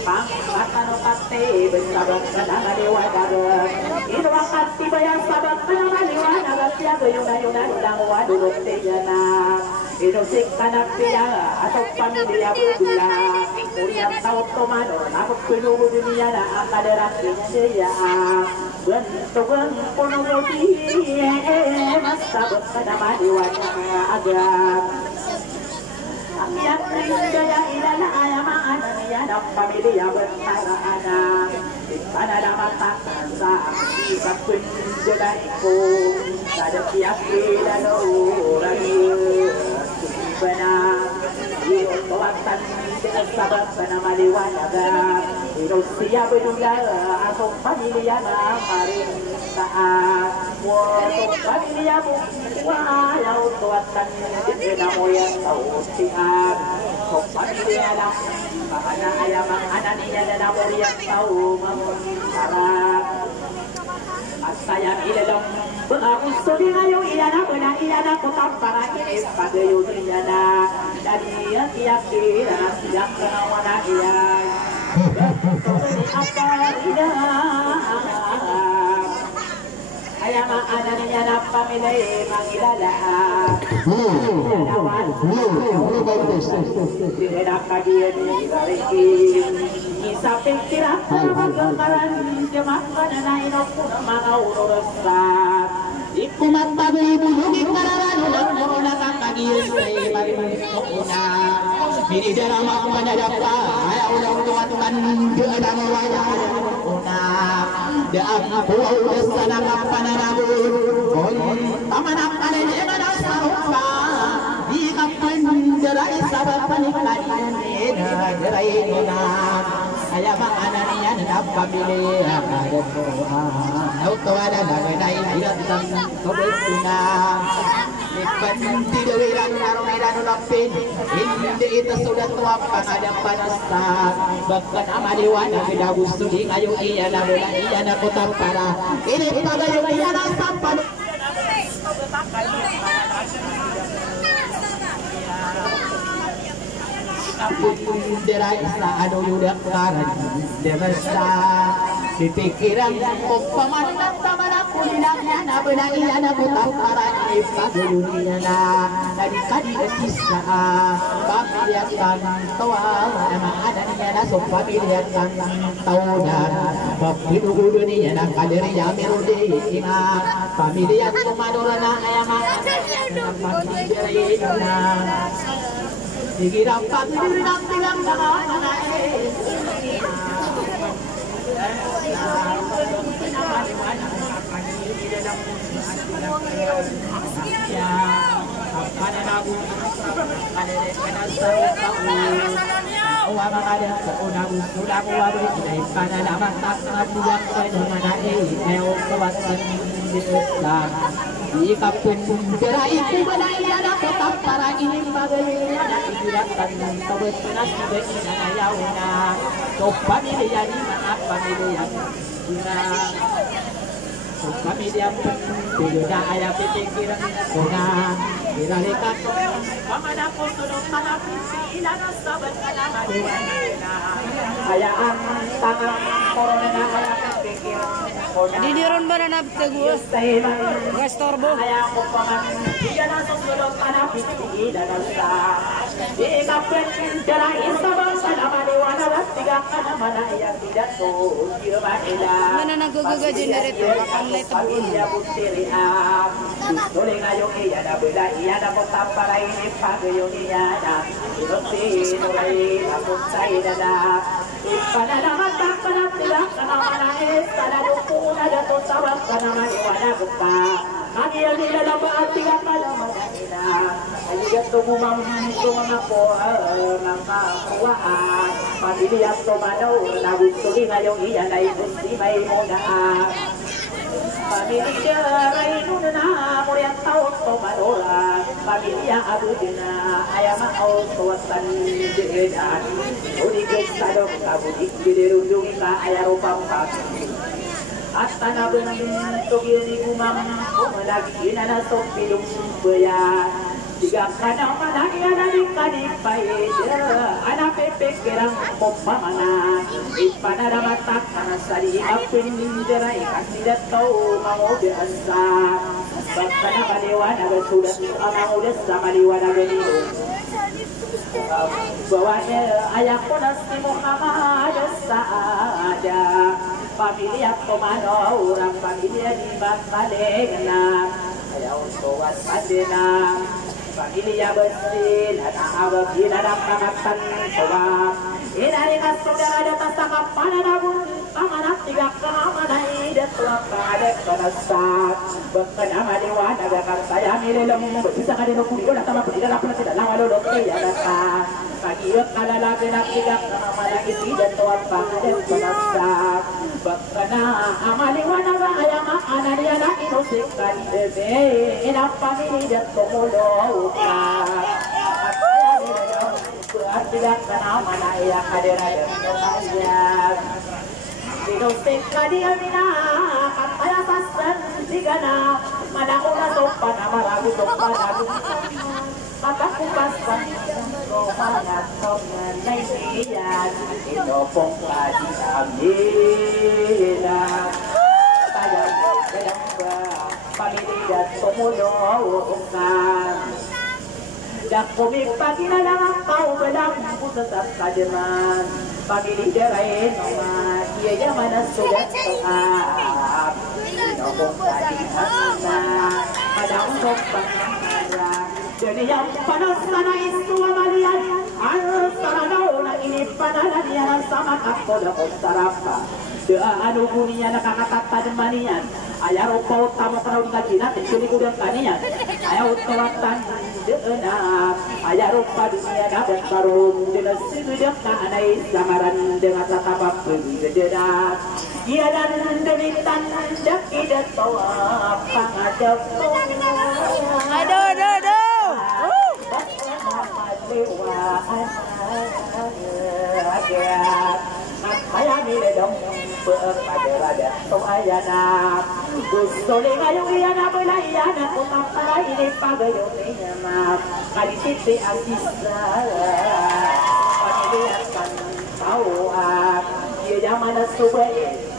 Pangkatanokatte bersabak panamaliwanagan. Inuwakat tibayang sabak panamaliwanagan. Siya gayunan-yunan lang wadulog tiyana. Inusik kanak pila atau pamilya berdua. Uriang taot komanor nakot penuh dunia na ang kaderatinya dia. Bentukan pornografi mas sabot pada diwan agak. Akyat gaya ilala ayamaan niya ng pamilya bertara anak. Ipanada matakan sa isang penjelay ko. Kada tiyak ilalo ragi. Benar, iyon kawatan dengan sabar sana maliwanagan. Ino siya bedula asong pamilya na maring taat. Asong pamilya mo ayaw kawatan din na mo yan tausian. Asong pamilya na pakana ayamang anan niya na mo yan tau mamuntarang. At sayang ilalong gusto din ngayon iyan ako para ipagayon niya na dahil iyakin na silang kanawa na iyan. Gusto ni Akarina kaya maanan niya na pamilya mangilalaan. Tidak kagian ibarikin isapin tirak na magkakaran jemaah na nainok na mga urusan. Ikumat pag-ibulugin kararan ulang muna kang kagiyan sa ibarikin ko na. Hindi darama kung manadapa ayaw ulang tuwatukan doon ang wala una. Daang ako ulas sa nakapanarabon kung pamanak ka na niya na sa rumpa. Di ka pandaray sa panikalan nagray mo na. Kaya mga anak niya na napamili agad mo. Nautawanan na ganay ilan ng tubig na. Ipandi dawiran karong ilan ulapin. Hindi ito sulat mo ang pangadapan sa bagkan amaliwan na kita gusto di ngayong iyan na mula iyan na kutang para inipagayong iyan ang sampan. Derai sa ano yudak karan demasa dipikiran ko pamanang tamana kulilang yan na benaiyan na butang para ipagulunin na nadikadi etisa pamilyakan tawa emang ada niya na so pamilyakan tawanan papinugulo niya na kaderiya merode ina pamilyan kumadora na ayama pamilya na Digirang pagdirirang tilang nanganay. Ikapun gerai ku benaian aku tak para ini bagainya nak digunakan tawet panas dengan ayauna coba pamilya ni maaf pamilya guna pamilya tidak ayah pikiran guna diralikan pamana ko sunod manapisi ilan sabat kana madiwana ayaan tangan corona na ayah pikiran Di diron ba na nabtago? Gastorbo? Kaya ko paman, diyan ang susunod ka na piti na sa. Di ka pwede dala isa bang sa namaliwanag at tiga ka naman na iyang tidak to. Kira Mana nagguguga generator? Kapang light up ko na. Gusto rin ngayong iya na bila iya na kung taparay ni pagayong iya na. Inusin uray na kung sa'yo na. Ipanalamat ang panatilang ka naman na sanadukong na dato sa wag ka naman iwanag pa. Ang iyan nila na ba at tigang ka naman na ina. sudah tumumang ako nakakuhaan pamilya tumanaw na gusto rin ngayong iyan ay gusti may muna pamilya ray nun na muryang taon tumanora pamilya abudin na ayama o tuwasan diinan uligay sa dong kabudik bilirundungi ka ayaro pampak at tanabang tugil ni gumang umalagi na nasong pilong bayan Diga ka na malagyan na rin kanipay anak pepekirang pumamana ipanaramatak na sa liapin nindiray kandidat ko mangubian sa baka na maliwanag at sulat ang mangudas sa maliwanag nito bawanya ayak ko na si Muhammad sa ada pamilya ko mano urang pamilya di Bakaling na ayaw tuwas pandina pamilya bersih dan agak hinadap kamatan sobat inari kasudara data sama pananabun pamanat tiga kamanai dan tuang kadek kanasat bekenama dewan agak saya milelem bisa kadeno kuligo data mah tidak dapat tidak lama lolo ya data pagi kala lagi nak tiga kamanai dan tuang kadek kanasat bekena amaliwan aga ayama anania na inosik kali debe inapa ini dan tumulo tidak kenal mana ia kadera dan ayat dinosek kadia mina kataya pasan digana mana una sopan amaragu sopan aku kata kupasan romanya tongan naisian inopong kadi amina tayang kedamba pamilya tumulo ukan dak kami pagi na lang kau belang pusat kademan pamilya derain nama dia zaman sudah toap inopong kadi amina ada untuk pangaran jadi yang panas sana itu amalian saranaw na inipanalan niya sama ako na sarapa anu buniya nakakatatad maniyan ayaw po tamo ka na kina sunigudan kaniyan ayaw tawatan na ayaw pa dunia na baron dinasinudan ka anay samaran dengan tatabak pagdadat iyalan demitan dakidat tawa pangadap aduh Kaya nila dong pagkadera to ayana gusto ni ngayong iyan na pala iyan ako para inipagayon niya ma kalisiti ang isa pamilihan tawa iya yaman na subay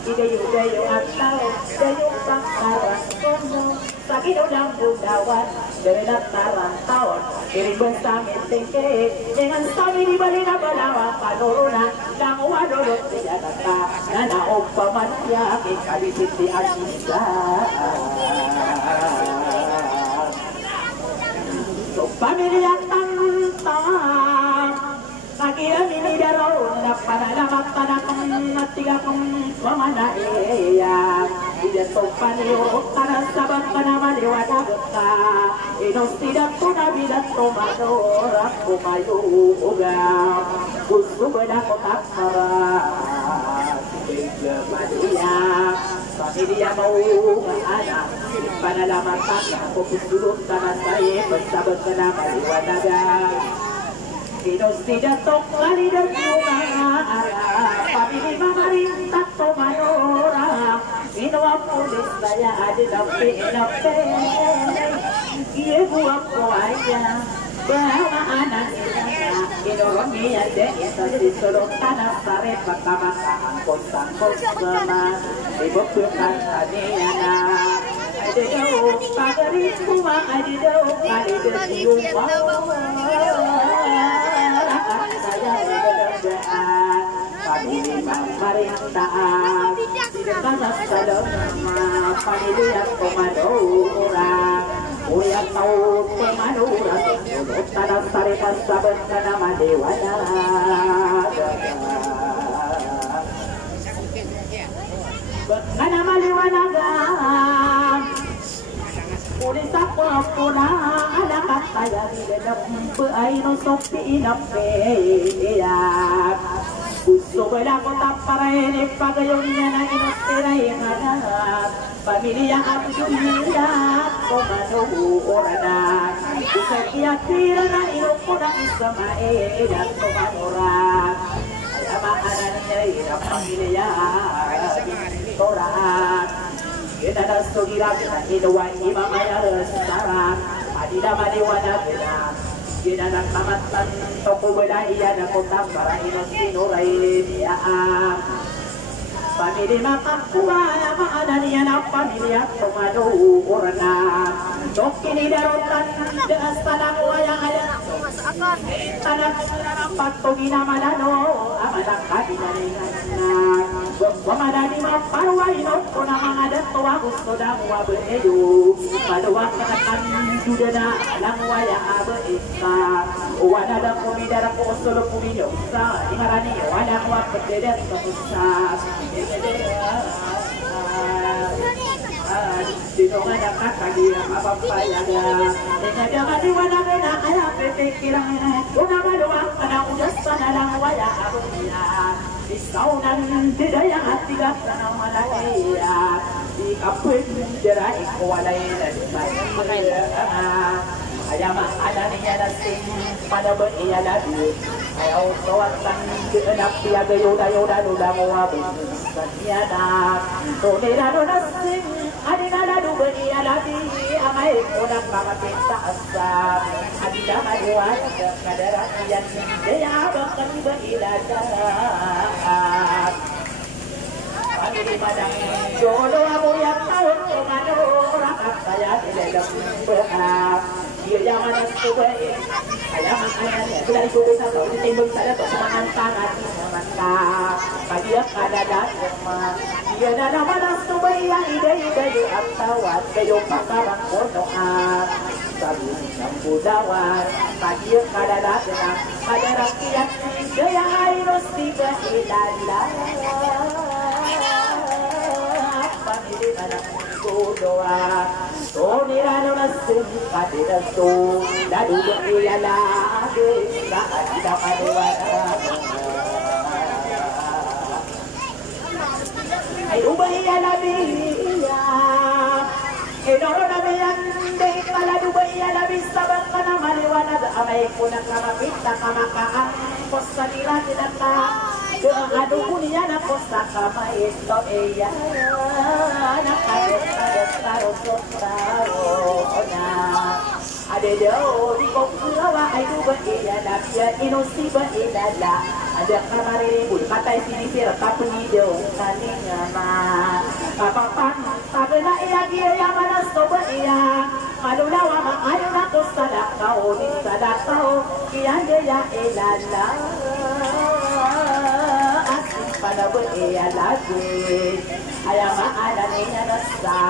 ideyo at tao dayo pangkaras sakit ulang budawan dari dataran tahun kiribun sami tingkiri dengan sami di bali na balawa panurunan ng wadodot siya nata na naupaman siya ikabisiti ang isa so pamilyang tang Kakiya ini daro na panalamat panakong at tiga kong pamanaya Ida sopan yo para sabang panamaliwanag ka Inos tidak ko na bilang tumador ako mayuga Gusto ba na ko takmara Bigla maliya Pamilya mo anak Panalamat ako pusulot ka na sa'yo Pagsabang ka na maliwanagan Kinos tidak tokali dan bunga pamili mamarintak to manora Inuwa pulis saya ada nape Iye buang ko aja Bawa anak Inorong iya deh Isa disulong tanah sare Pagkamakang konsang-kons sama Ibukukan kaniya na Ada daw pagarin kumang Ada daw kalidat yung saya berdoaan pamili pemerintahan tidak kasar sadar nama pamili yang pemadura uya tahu pemadura untuk tanah sari pasaban nama dewana nama dewana Ulis ako puna anak kaya dinedap ay no sopi inapeyak gusto ko lang ko taparin ipagayon niya na inosiray hanap pamilya at dumilat kumanuura na kusay kiyatira na inuko na isamain at kumanuran ay amaanan niya irap pamilya torahan Kita sugira kita inuway imamayas sarang Adila maliwanag na Kita nagmamatan Tokubala iyan ang kutang para inusinuray niya Pamili makakuha maanan niya ng pamilya Tumanuura na Tokinidarotan Deas tanang wayang ayan Tanang pagtugina malano Amalang kabinalingan na Wamadani maparway no Kuna mga datuwa gusto na wabeyo Maluwag na katanduda na Alang waya abeita Wala na kumidara ko solo kuminyo Sa imarani wala ko apagdedet sa pusas Dito nga nakakagirang mapapayaga Tingada kaliwanag na kaya pipikirang Una maluwag ka na udas pa na lang waya abeya Ikaw nang didaya at tigas ka ng malaya Ikapoy dira ikuwalay na dimas Kaya maala niya na sing Panabot iya labi Ayaw tawag lang Anak siya gayo-dayo na nula mo abis Kanya na Tunira no na sing Adina na nuba iya labi Amay ko ng mga pintaasap Adina maliwan Kadarat iyan Daya bakang iba iladat Pamili madang Jolo ako yung taon Kumano Rakap kaya nilalang Behat Dia yaman ang subay Kaya makanya niya Bila isubi sa tao Ditimbang sa dato Sumangan tangan Naman ka Kaya kadadat Dia na naman ang subay Ang ide-ide At tawad Kayo pakarang konoan Sabi ng budawan Kaya kadadat Pada rakyat Kaya ay Rosiga ilala Pamili manang kudoa Tonirano na sumkati na to Laluwa ilalagi Sa adina maniwala Ay ubay alabi Inoro na bilang Di palaluwa ilalabis Sabang ka na maliwanag Amay ko na kamapit na kamakaan Kosta nila nilata Doang ko niya na kosta kamay Ito iya Nakayot-taro na Ada daw Di ko kulawa Ay duba ilalab Ya inusiba ilala Ada kamaribul Patay sinisira Tapos daw Kalinga ma Papapan Pagana ilagi Yaman na soba iya Malulawa maayo na ko sadakaw Di sadakaw Kiyan dia ilala Asin panabot iya lagi Ayaw maala niya nasa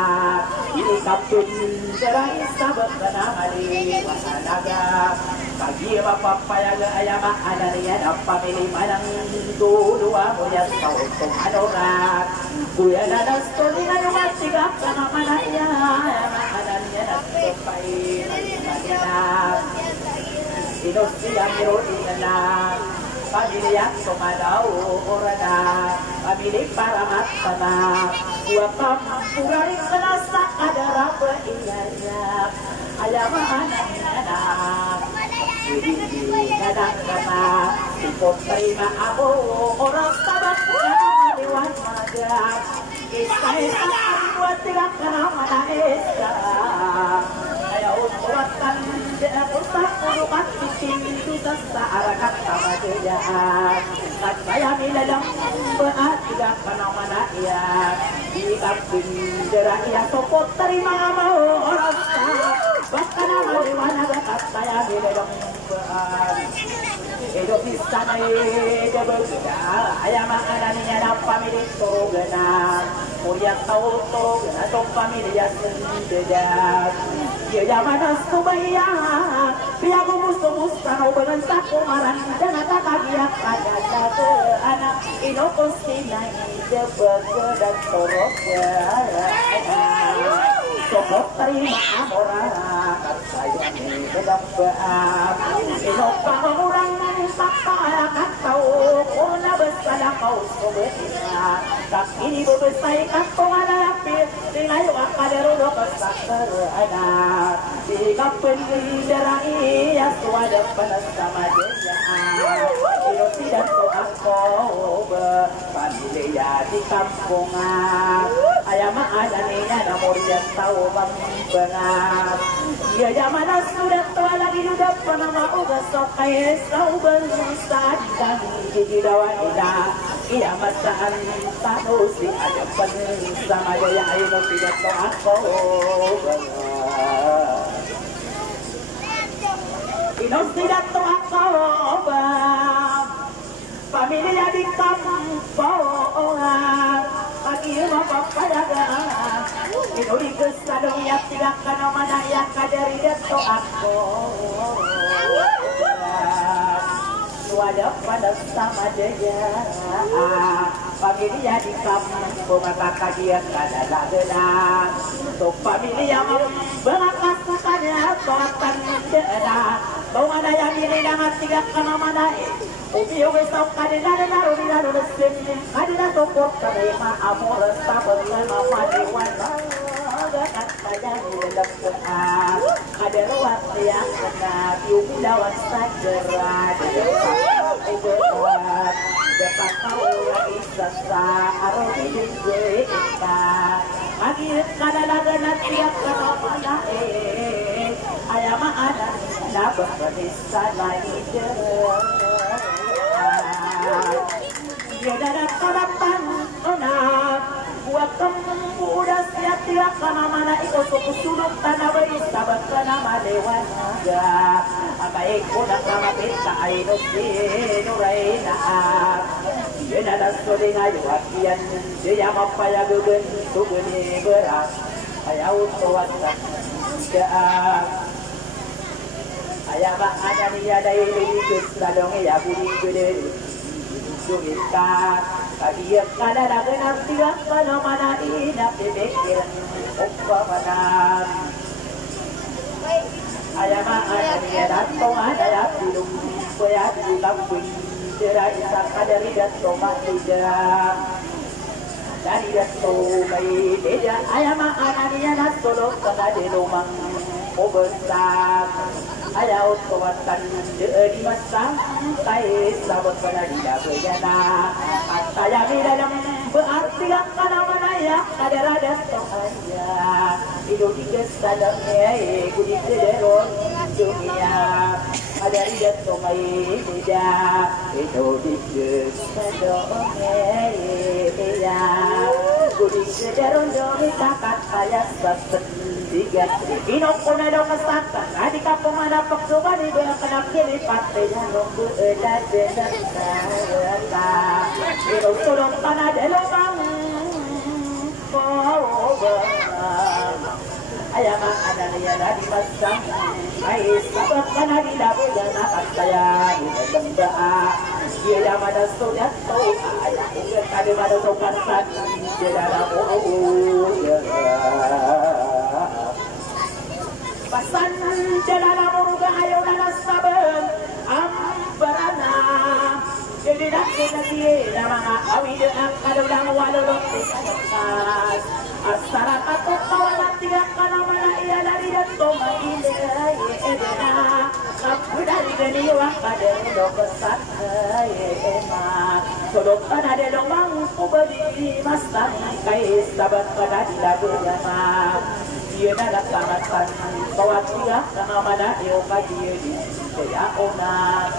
Ilikapin Sarang isabot ka na mali Masalaga Pag-iwa mapapayaga Ayaw maala niya Ang pamili manang Duluwa mo yan sa utong anorat Kuya na nastoli na lumasigap Ka naman na iya Ayaw maala niya Nastopay Malinap Sinusiya miroin na lang Pamilya sumadaw orana Pamili para matana Huwag purarin ka na sa kadarap Iyayak Alamaan ang inanak Hindi ka lang kama Ikot prima ako Oras tabak ka na maliwan magak Isa-isa Buat tigang ka na manaisa Kaya utuwatan Ako sa pulukat Pintu sa arakat kamadayaan At kaya nilalang Baat Tiga ka na manaiyan Ikap pindera Iya sopot Tari mga oras ka Basta na maliwanag At kaya nilalang Baat Edo pista na Debelga Ayaw makana niya na pamilya Turugan Muriat tao turugan Atong pamilya Sendedat Yayaman ang sumaya Kaya kumusta-musta No bagan sa kumaran Dan nakakagiyak Kaganda ko anak Inokos kinay Debelga Dan turugan Sokot terima amorak sayang bedak beam inok pangurang pakpakat tau kuna besala kau sobetina tak ini bebesai kakong alapit tingay wakaderulok sakar anak di kapen diderai ya suada panas sama dia ino tidak to ako pamilya di kampungan ayam ada niya na morian tao bang bangat iya zaman sudah tua lagi udah pernah mau besok kayak sau bangsa di dawan ida iya mataan tahu si ada sama jaya ino tidak to ako ino tidak to ako pamilya di kampungan pagi mapapayagan inuli kesadong yak tidak kana manaya kadari dato ako suada pada sama jaya pamilya di kampung kakadian kada lagenan untuk pamilya memberakakannya toatan dera bau ada yang ini dengan tidak kana manaya Ubiyo besok kadina naru naru resim kadina tokot terima amor sabar lama madiwan banget kaya dalam doa ada ruang yang kena diudawan segera diudawan dapat tahu lagi sesa arodi dijuita lagi kada lagana tiap kana mana ayam ada nabah bisa lagi dia darat kabatan onak buat kamu udah siap tiap kana mana ikut suluk tanah beri sabat kana malewan naga apa ikut nak nama pita aino nurai naak dia darat sore ngayu akian dia mapaya gegen tugeni berat ayau tawatan jaak ayah bak ada ni ada ini kesadong ya budi gede Sumika, kaya kada nagenar tiga kana mana ina pipikir uppa manan. Ayama ananiya datong adaya pilum kuya di kampung dera isa kadari datong matiga. Dari datong may deja ayama ananiya datong kada lumang obesak. Ayaw tuwatan di masang kay sabot ka na nila bejana at kaya nilalang berarti ang kanamanaya kadaradat to kaya iludigas talamnya kudik deron dunia kadaradat to kay beda iludigas talamnya kudik deron dumi kakat kaya saset tiga inok ko na daw kasaka adi ka pumanapak suba di ba ka kilipat ya nunggu eda dedan ta inok tulong ka na delobang ayama ananiya na di masang ay sabab ka na dilabuga na kataya inaganda dia yaman na sulat to ayakugat ka di manutukasan dia na pasan jalan muruga ayo na saben ambarana jadi nak dia mga awid ang kadudang walulok kas asara ato kawalan tiga kana mana iya dari dato mailay edena kapudali gani wa kadero kesat ema sodok kana de domang ubadi masang kai sabat kana dilaguna dia nak kamatan kawat dia kana mana yo kaji di ya ona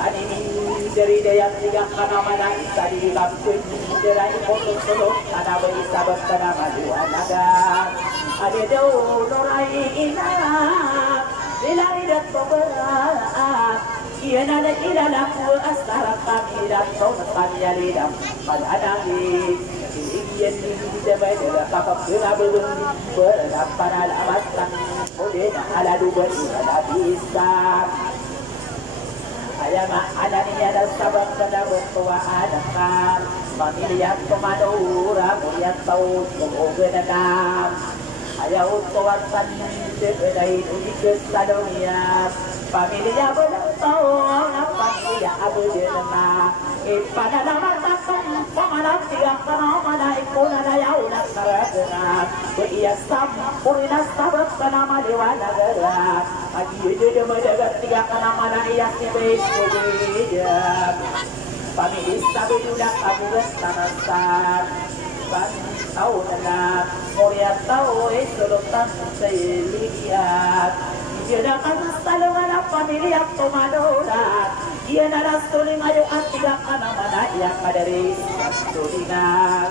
animi dari daya tiga kana mana tadi lampun dari foto solo ada beri sabat kana madua naga ada do norai ina dilari dat pokora ia nada ila laku asara kami dan sopan ya lidam pada adami iyan di dabai dalam kapal berabun berdapat alamat kemudian ala dua ada bisa ayam ada ni ada sabar kada bertua ada kan pamilya pemadura mulia tahu kemudian ayaw tuwatan dahil uligas sa dunia pamilya bertau na pamilya abudin na ipanalaman takong pangalap tiyak ka naman na ikuna na yaw na saragana beriyasam purinas tabak ka na maliwanag agiyudud madagat tiyak ka naman na iyak ni Beis kubiyam pamilis sabi dudak abugas tanasan tahu na Korea tahu sulutan sa iliyat iya dakan salungan ang pamilya tumanulat iya narasuling ayo at tiga ka naman iya kadari sulingan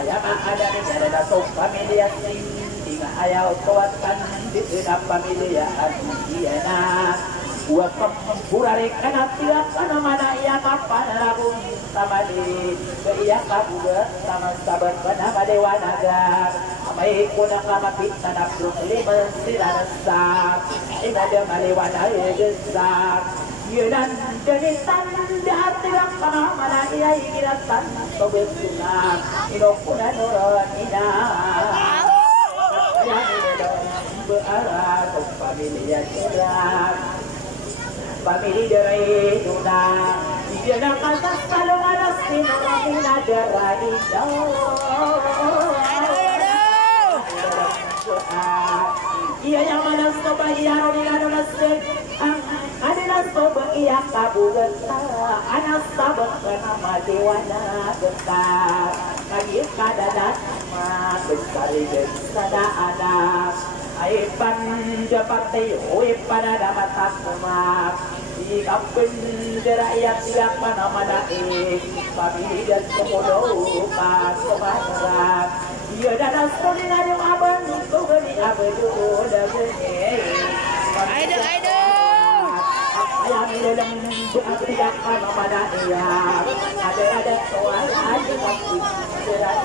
ayaw maada ni dada sa pamilya hindi nga ayaw tuwatan dito na pamilya at iya na buat pemburare kana tiap kana mana iya kapanarabun sama di iya kabuga sama sabar kana madewa naga amai kuna kamapit tanap liman silanasa inada malewa na gesak yunan denitan diatirak kana mana iya ingiratan sobetuna inokuna noron ina ayah ini berarah ke pamilya cerah pamilya dari Nuna dia nak kasar kalau ada sinarang ada raido iya yang mana soba iya rodingan nasib ada nasoba iya kabugan anak sabak nama dewana besar lagi kadadat besar besar anak Aipan japate oipan ada mata semak di kampung rakyat siap mana mana pagi dan semono pas semangat dia dah sore ada abang tu beri abdu dah beri Aida ayam dalam berabdikan mana mana ada soal ada waktu cerah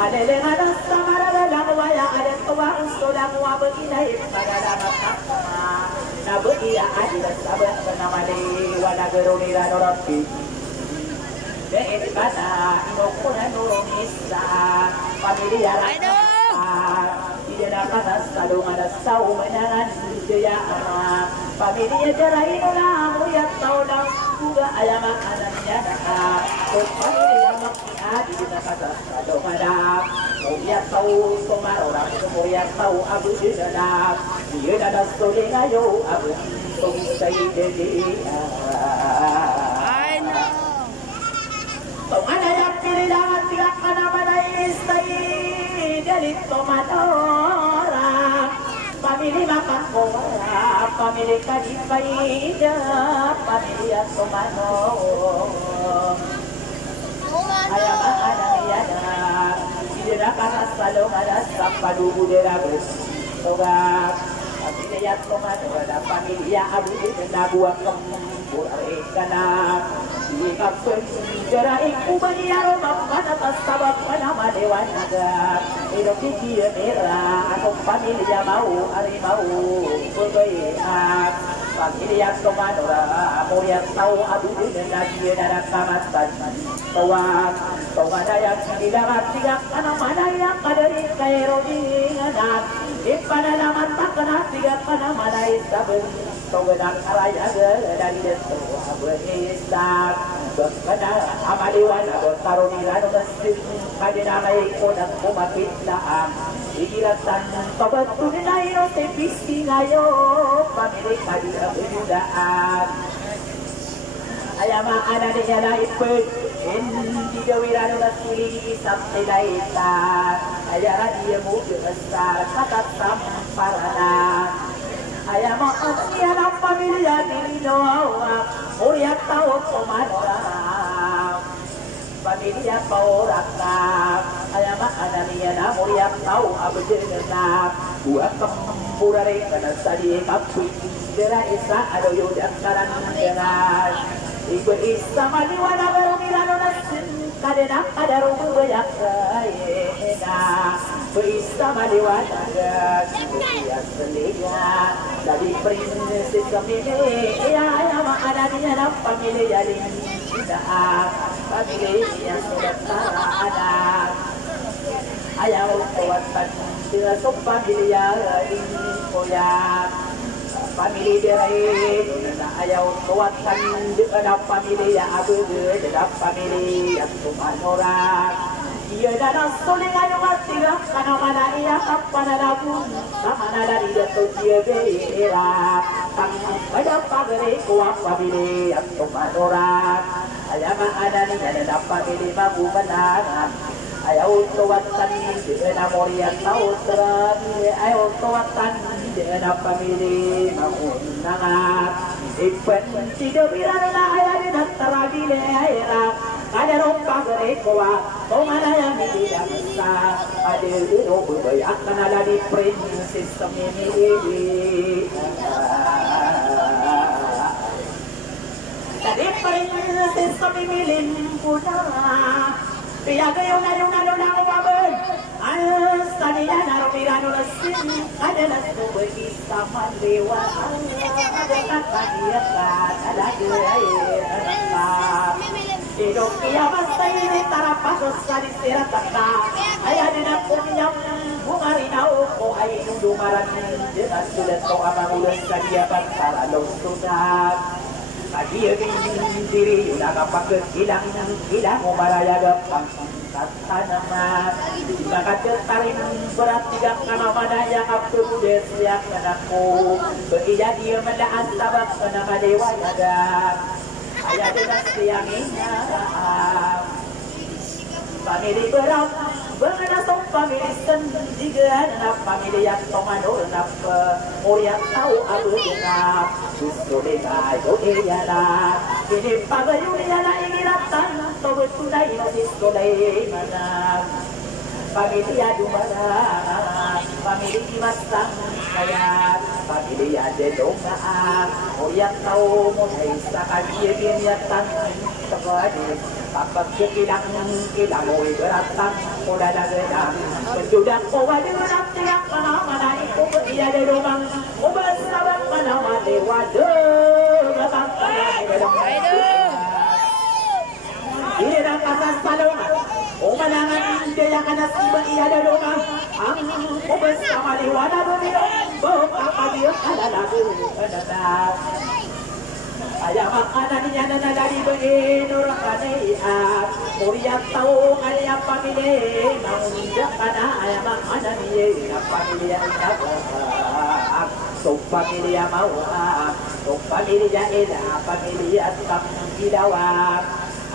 ada dengan samara dalam waya ada tuang sudah mua begini pada mata na beria ada sabar bernama di wanageroni ranoropi dan pada inokuna nurunisa pamilya dia dapat sadung ada sau menangan dia pamilya jarai ulang ya tahu dah juga ayam makanannya dah pamilya makia di dapat sadung ada dia tahu semua orang semua tahu abu dia dah suling ayo abu sungsai dia ada yang pilih dapat tidak kena pada istri dari tomatora pamilya makan bola pamilya kadipaida pamilya tomano ayam ada ada tidak kena selalu ada sapadu budera bus toga pamilya tomano ada pamilya abu tidak buat kembur ekana di kampung gerai kubaniaro mana tasabak mana madewa naga hidup dia merah atau pamilya mau harimau berbaikat pamilya tomanora mulia tahu abu dengan dia darah kamatan tawak tawada yang tidak tiga kana mana yang kadari kairo dinganan di panalaman tak kena tiga kana mana isabel tawada karaya dari desu abu isab berkena amaliwan atau taruniran masjid kadinamai kodang kumapit laang igiratan pabatunin na ino tepisi ngayo pamilya kadina berdaan ayama ada niya na ipag hindi gawirano na suling isang tinaitan ayara dia mo besar katatam paranan ayama niya ng pamilya nilinoawak uriyak tao kumanora pamilya paurakap ayama ada niya na uriyak tao abadinanap buat kempurare kana sadi kapuy dera isa ado yodak karangan ibu isa maliwana bermirano nasin kadena kadaru bayak kayena bisa maliwana ya selia dari prinsip kemini ya ayama ada niya na pamilya pamilya yang sudah ada ayaw tuatan dia pamilya ini koyak famili derai na ayaw tuatan dia pamilya abu dia famili yang tumanorak iya na suling ayo matira kana mana iya kapanalagun sama nalari dato dia beira tang ada pagare kuat famili yang tumanorak ayama ada ni ada famili babu benar ayaw tuwatan di na morian tao terang ayaw tuwatan di na pamili maunangat ipen tidak bilang na ayaw na taragile ayrak ada rompa gerekoa tongana yang tidak bisa ada ino berbayak kanala di prinsip ini tadi prinsip ini puna Pia kayo na umabon ang saniya na rumirano na sin ada na subagi sa mandewa ada katagiya ka talaga ay pero kaya basta ini tarapasos sa disira takta ay ada na punyang bungarinaw ko ay nudumaran dengan sulit ko amang ulos sa dia para lungsunan Pagi ini diri nakapagod ilang umarayaga pang tatanama nakatetarin berat tidak kana manaya kaptudes yak kanako begiya dia mandaan sabab kana madewa yaga aya dengan siangnya pamili berat Bagaimana tong pamili sendigan na pamili yang tomano na moriang tahu abu dengar justru dengar itu dia lah ini pagayu dia lah ingiratan to betunai masih soleh mana pamili adu mana pamili masang kaya pamili ada domba moriang tahu mulai sakit dia tang terjadi Papa kilang moy beratang pola dagang penjudak owa dengan tiang mana itu ia de domang obat sabat mana dewa de batang ira kasas salong omanangan dia kana siba ia de domang ang obat sama dewa da bo apa dia ada lagu ada Ayah makanan niya na nagari beginur kanaya Muriat tao ayah pamili Maunja ka na ayah makanan niya Pamilya na baka So pamilya mauha So pamilya ina Pamilya at panggilawa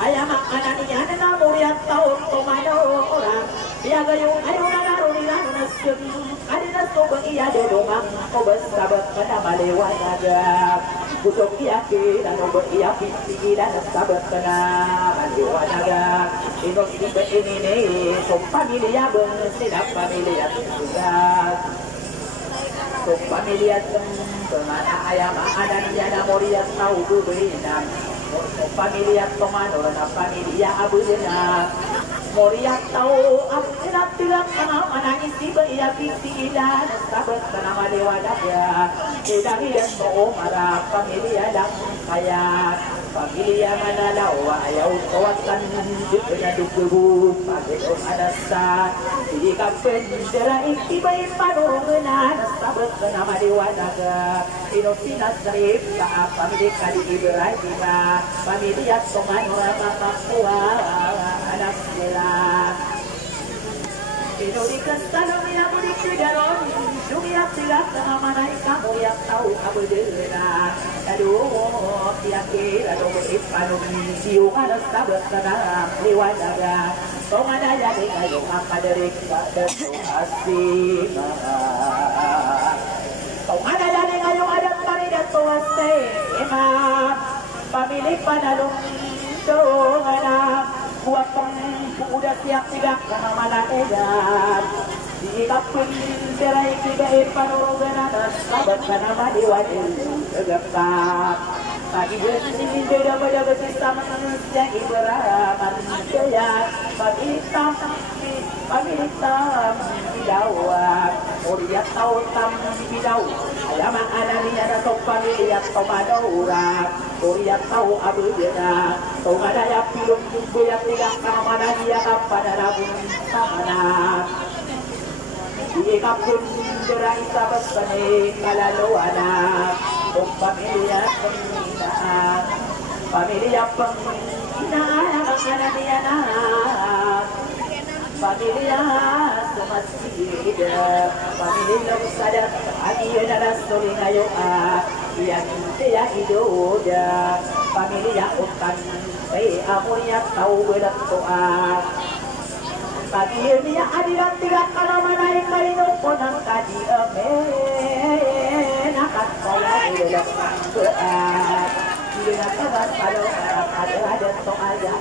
Ayah makanan niya na muriat tao Tumano orang Piyagayong ayaw na narunilan na siyang Adina so bang iya de domang Ko basabat ka na maliwanagak Busok iyaki, ano ba iyaki, sigilan at sabat ka na maliwanaga. Inos iba inini, so pamilya bang sila pamilya tugas. So pamilya kemana ayam ada niya na morias tau dubinan. So pamilya tomano na pamilya abudina. Moriak tau apirat tirak kana manangis tiba iya pitilan sabat kana maliwanaga. Tidak iya so mara pamilya lang kaya pamilya manalaw ayaw tuwatan na dugubu pagkakong anasan hindi ka pendera itibay panurungan sabat kana maliwanaga inusinasarip sa pamilya kaliberay diba pamilya tumano na makakuha anak nila Pinurikas tanong niya mo di kidaron Dumiyak sila sa manay kamo yang tahu kabudera Aduh, kiyakir, aduh, ipanumisiyo ka na sabat ka na liwanaga Kung anaya di kayo makadarik pada tuasing Kung anaya di kayo adat paridat tuasing Pamilik panalong doon buat udah siap tidak karena mana edan di kapun berai tidak panurungan sahabat karena madi wajib tegap pagi bersih beda beda bersih manusia iberaman jaya pagi hitam bidawat muriat tahu tam bidau ayam ada ni ada sopan lihat tomadora muriat tahu abu jena tong ada ya pilum jumbo yang tidak mana dia kepada rabun mana di kampung gerai sahabat pening kalalawanan kung pamilya penghinaan pamilya penghinaan ang anak niya na pamilya sumasid pamilya sadap at iyon na nasuloy ngayon yang tiya idoda pamilya utang kay amoy at tao walang tuwa pagi niya adilang tiga kalaman ay kalinong po ng kadiame nakataya ilang pangkuat ilang kagat palong ada to aja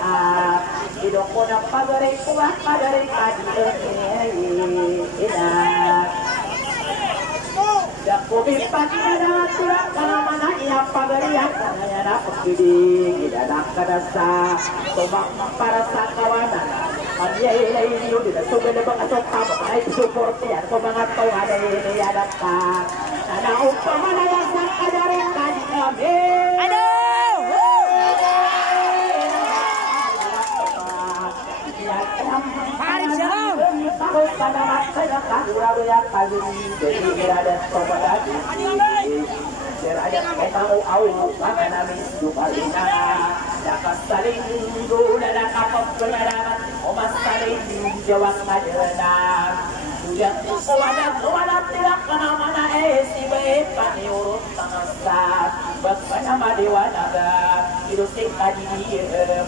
idong ko ng pagaray kuwak pagaray kadiame Dakumi pagkina tulak kalaman na iyang pagarihan kanaya na pagkiling idanak ka na sa tumak para sa kawanan Panyay niyo din at sugal na bang atong tama ay suporte yan kung mga tawa na iniyadak ka na naupang malayasan ka na rin kami Paris siya Takot ka naman sa nakagurado yan pagin Jadi iradat pabagati Serayat kay tao-aw Maka namin duparina Nakasaling na nakapagpagalaman O masaling jawag madirana Sudah kuwalat tilak ka naman na sibe paniurot tangasa Bagpa na madiwanaga Ilusik ka dini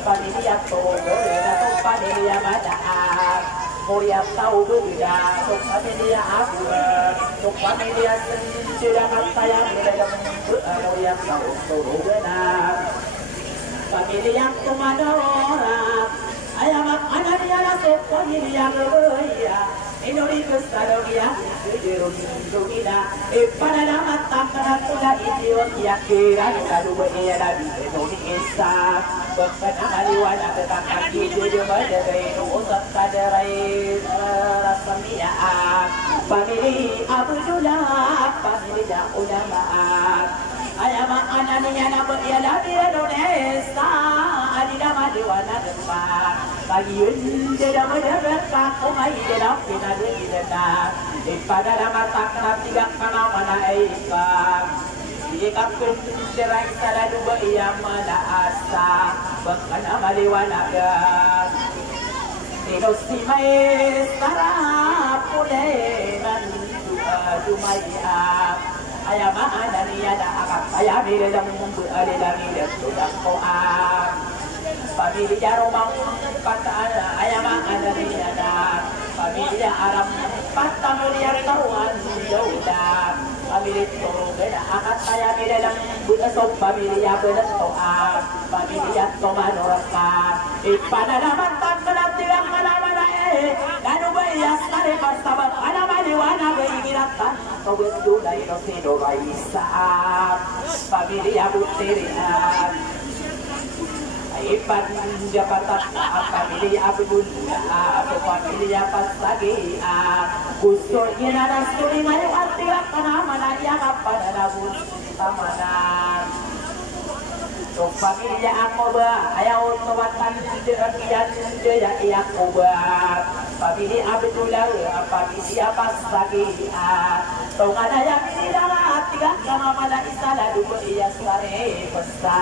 Panilia to Nato panilia madaan Muria tau berbeda Tuk panilia aku Tuk panilia sendiri Kataya Muria tau berbeda Panilia kumadora Ayamak ananya nasib panilia berbeda Indonesia Sadogia, Jerumina, Panama, Takana, Ethiopia, Kira, Kaluania, Indonesia, Berpenamaliwana, Tetapi Video Madere, Usap Kaderai, Rasamia, Family Abdullah, Family Ulama, Ayama Anania, Nabadia, Indonesia, Adina Madiwana, Pagi dalam berkat umai dalam pinadui denda. Pada dalam takna tiga kana mana ika. Jika kuncerai salah dua ia mana asa. Berkana maliwanaga. Tinusi mai sarap pule dumaya. Ayam mana ni ada akak ayam di dalam mumbu ada lagi dan sudah koam. Pamilya Romang pataan ayamang anariana pamilya Aram patamulya tawan dauda pamilya Torogena akat saya dalam bunasok pamilya benetoa pamilya Tomanoraka ipananaman tangkalan tilang malaman kanu bayas tare pasabat alamaliwana bayingiratan kawin dulay no sino raisaat pamilya Buterian Ipan jabatan pamilya Abdullah atau pamilya Pasagi gusto niya na suri ngayon at tiyak ka naman ay yakap pa na nabun tamanan so pamilya ako ba ayaw tawatan diyan diya iyak ko ba pamilya Abdullah pamilya Pasagi so nga na yan nila tiyak ka naman na isa lalo ba iya sari basta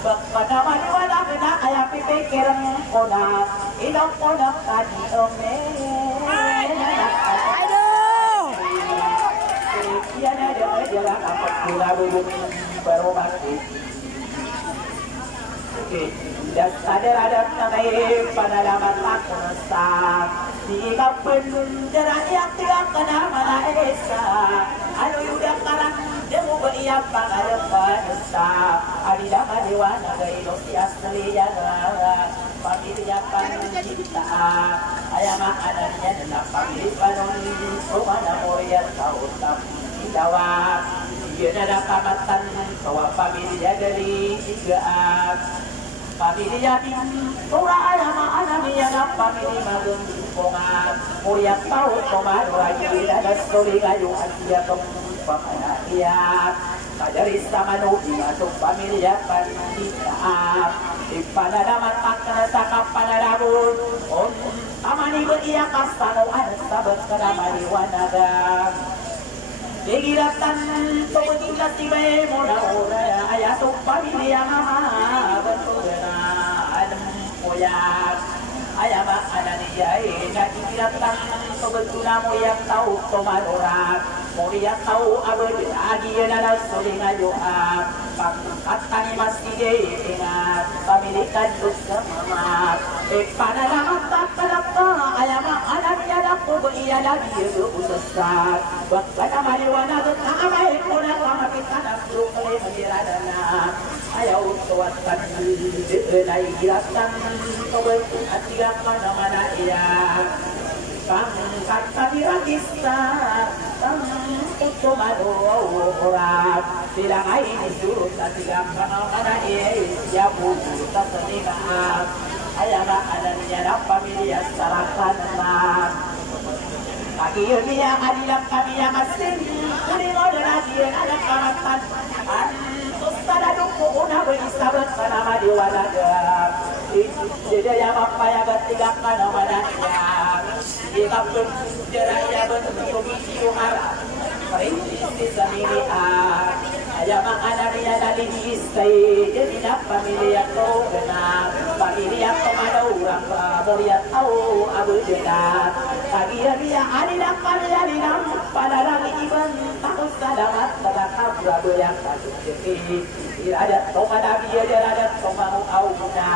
Pagkanaman wala na kaya pipikirang ko na ilang ko na kani Yan na dyan kapag kulabulong baru bakit dan sadar na may panalaman ako na sa di ka penundaran yang tiyak ka na malaesa ano yung karang demo ba iyang pangalapan sa alila maliwana gaylo si Asliya na pamilya panjita ayama anan niya na pamilipanon sumana mo yan sa utap ilawa yun na napamatan kawa pamilya dari igaan pamilya tura ayama anan niya na pamilya magungpungan muriyak tao tumadura yun na nasuli ngayong asya tong pamanaiyak kadari sa manubi atong pamilya panitaap ipanalaman ang sa kapanalabon on amani beria kasano ada sabet kenamani wanaga digiratan tubuh tiba mona ora ayatu pamilya mama betulna adem moyak ayama ananiai digiratan tubuh namu yang tahu tomadorak Moria tahu abad agi nala solinga yoa pangkatani masih ingat pamilikan bersama panalamat kalapa ayama anaknya daku iya lagi usesat waktu maliwana amai puna pamakitan aku kali mengiradana ayaw tuwatan dilay giratan tobay atiga mana iya pangkat kadiragista Utumado orat bilang ay surut at sigang pangalan ya buku tasaningan ayana ada niya ng pamilya sarakan na Agiyo niya kanilang kami ang asin kunin mo na natin ang kamatan antos taladong po una mo isabat ka na maliwanagan Jadi yang apa yang ketiga kan mana ya jika pun jeraya bentuk video harap perintis sendiri ayam anaknya dari istri jadi nak pamilya kau benar pamilya kau ada orang boleh tahu abu jelas pagi dia ada pamilya di dalam pada lagi iban tahu selamat terangkat berapa yang kasih jadi ada tomat dia ada tomat awalnya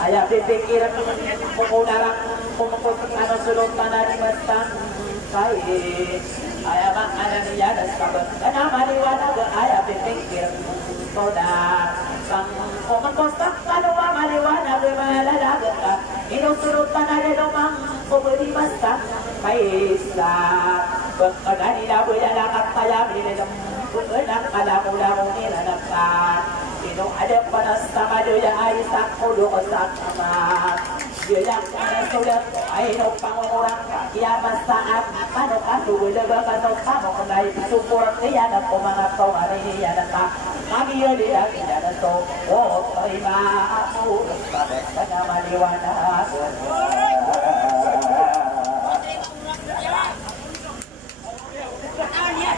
ayah dipikir pengudarang pemukul sulung tanah di Mestang Kai ayah mak anaknya dan sahabat karena mariwana ke ayah dipikir toda sang pemukostak kanua mariwana ke malada ke ino sulung tanah di domang pemberi Mestang Kaisa berkadani dabu yang akan tayang di dalam benak pada muda-muda nilanakan Ino ada panas sama dia ay sakudo sama dia yang ada sudah ay no pangurang dia masaat pano kasu boleh bakal kamu kembali syukur dia dan pemangat kau hari ini ada tak kami dia tidak ada so oh terima aku pada maliwana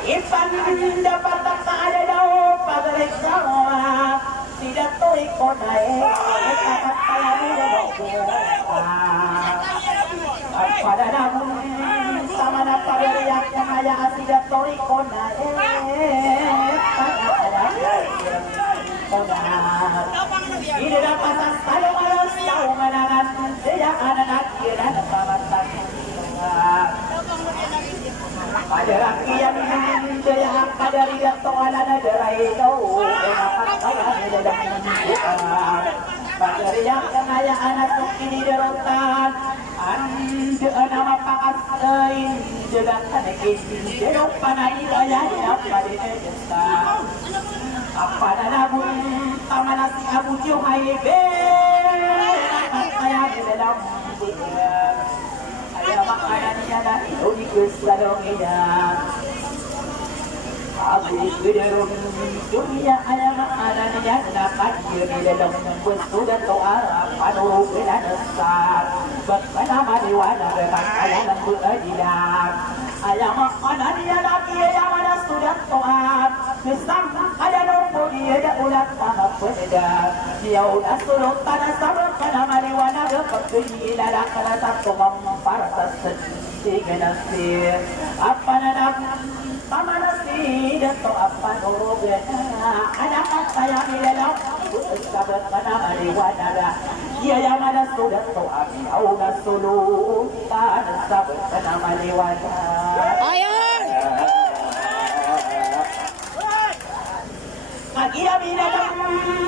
Ipan dapat tak ada daun pagalik sama tidak tuik konai dapat payah pada namun sama napa yang kaya tidak tuik konai ini dapat kalau malas tahu menangan dia anak kira dapat tak pada rakyat yang pada riak toalan ada itu enak saya tidak menunjukkan pada riak kaya anak ini derotan anda nama pakas lain juga kanekin jeruk panai gaya apa di desa apa nabun taman nasi abu johai be saya di dalam ayah makanannya dan itu dikesadongnya habis bederon dunia ayah makanannya dapat diri dalam bentuk dan doa panu dan besar bernama diwana dengan ayah dan beradilan ayah makanannya lagi yang mana sudah doa besar ada nombor dia dah ulat tanah penedar dia udah suruh tanah sama karena diwana berpergi dalam karena satu mempartas sedih nasir apa nak sama nasi dan to apa norogena anak saya bilang sahabat karena diwana dia yang mana sudah to abi au nasulu tanah sahabat karena diwana Agia binatang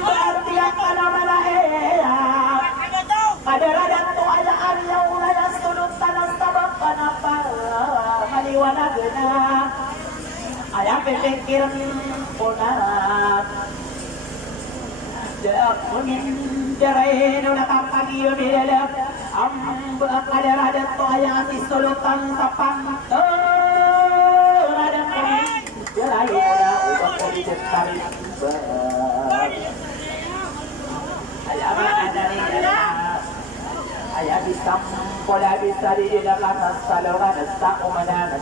berarti akan malaya. Ada radat tu ada yang ulaya sudut tanah sabak kenapa maliwana gena. Ayah pikir ponat. Dak kuning jerai nuna kapagi bilelak. Ada radat tu ayah si sudut tanah sapang. Radat kuning jerai nuna ubah kodi cetari. Ayam ada Ayah bisa pola bisa di dalam salongan sa umanan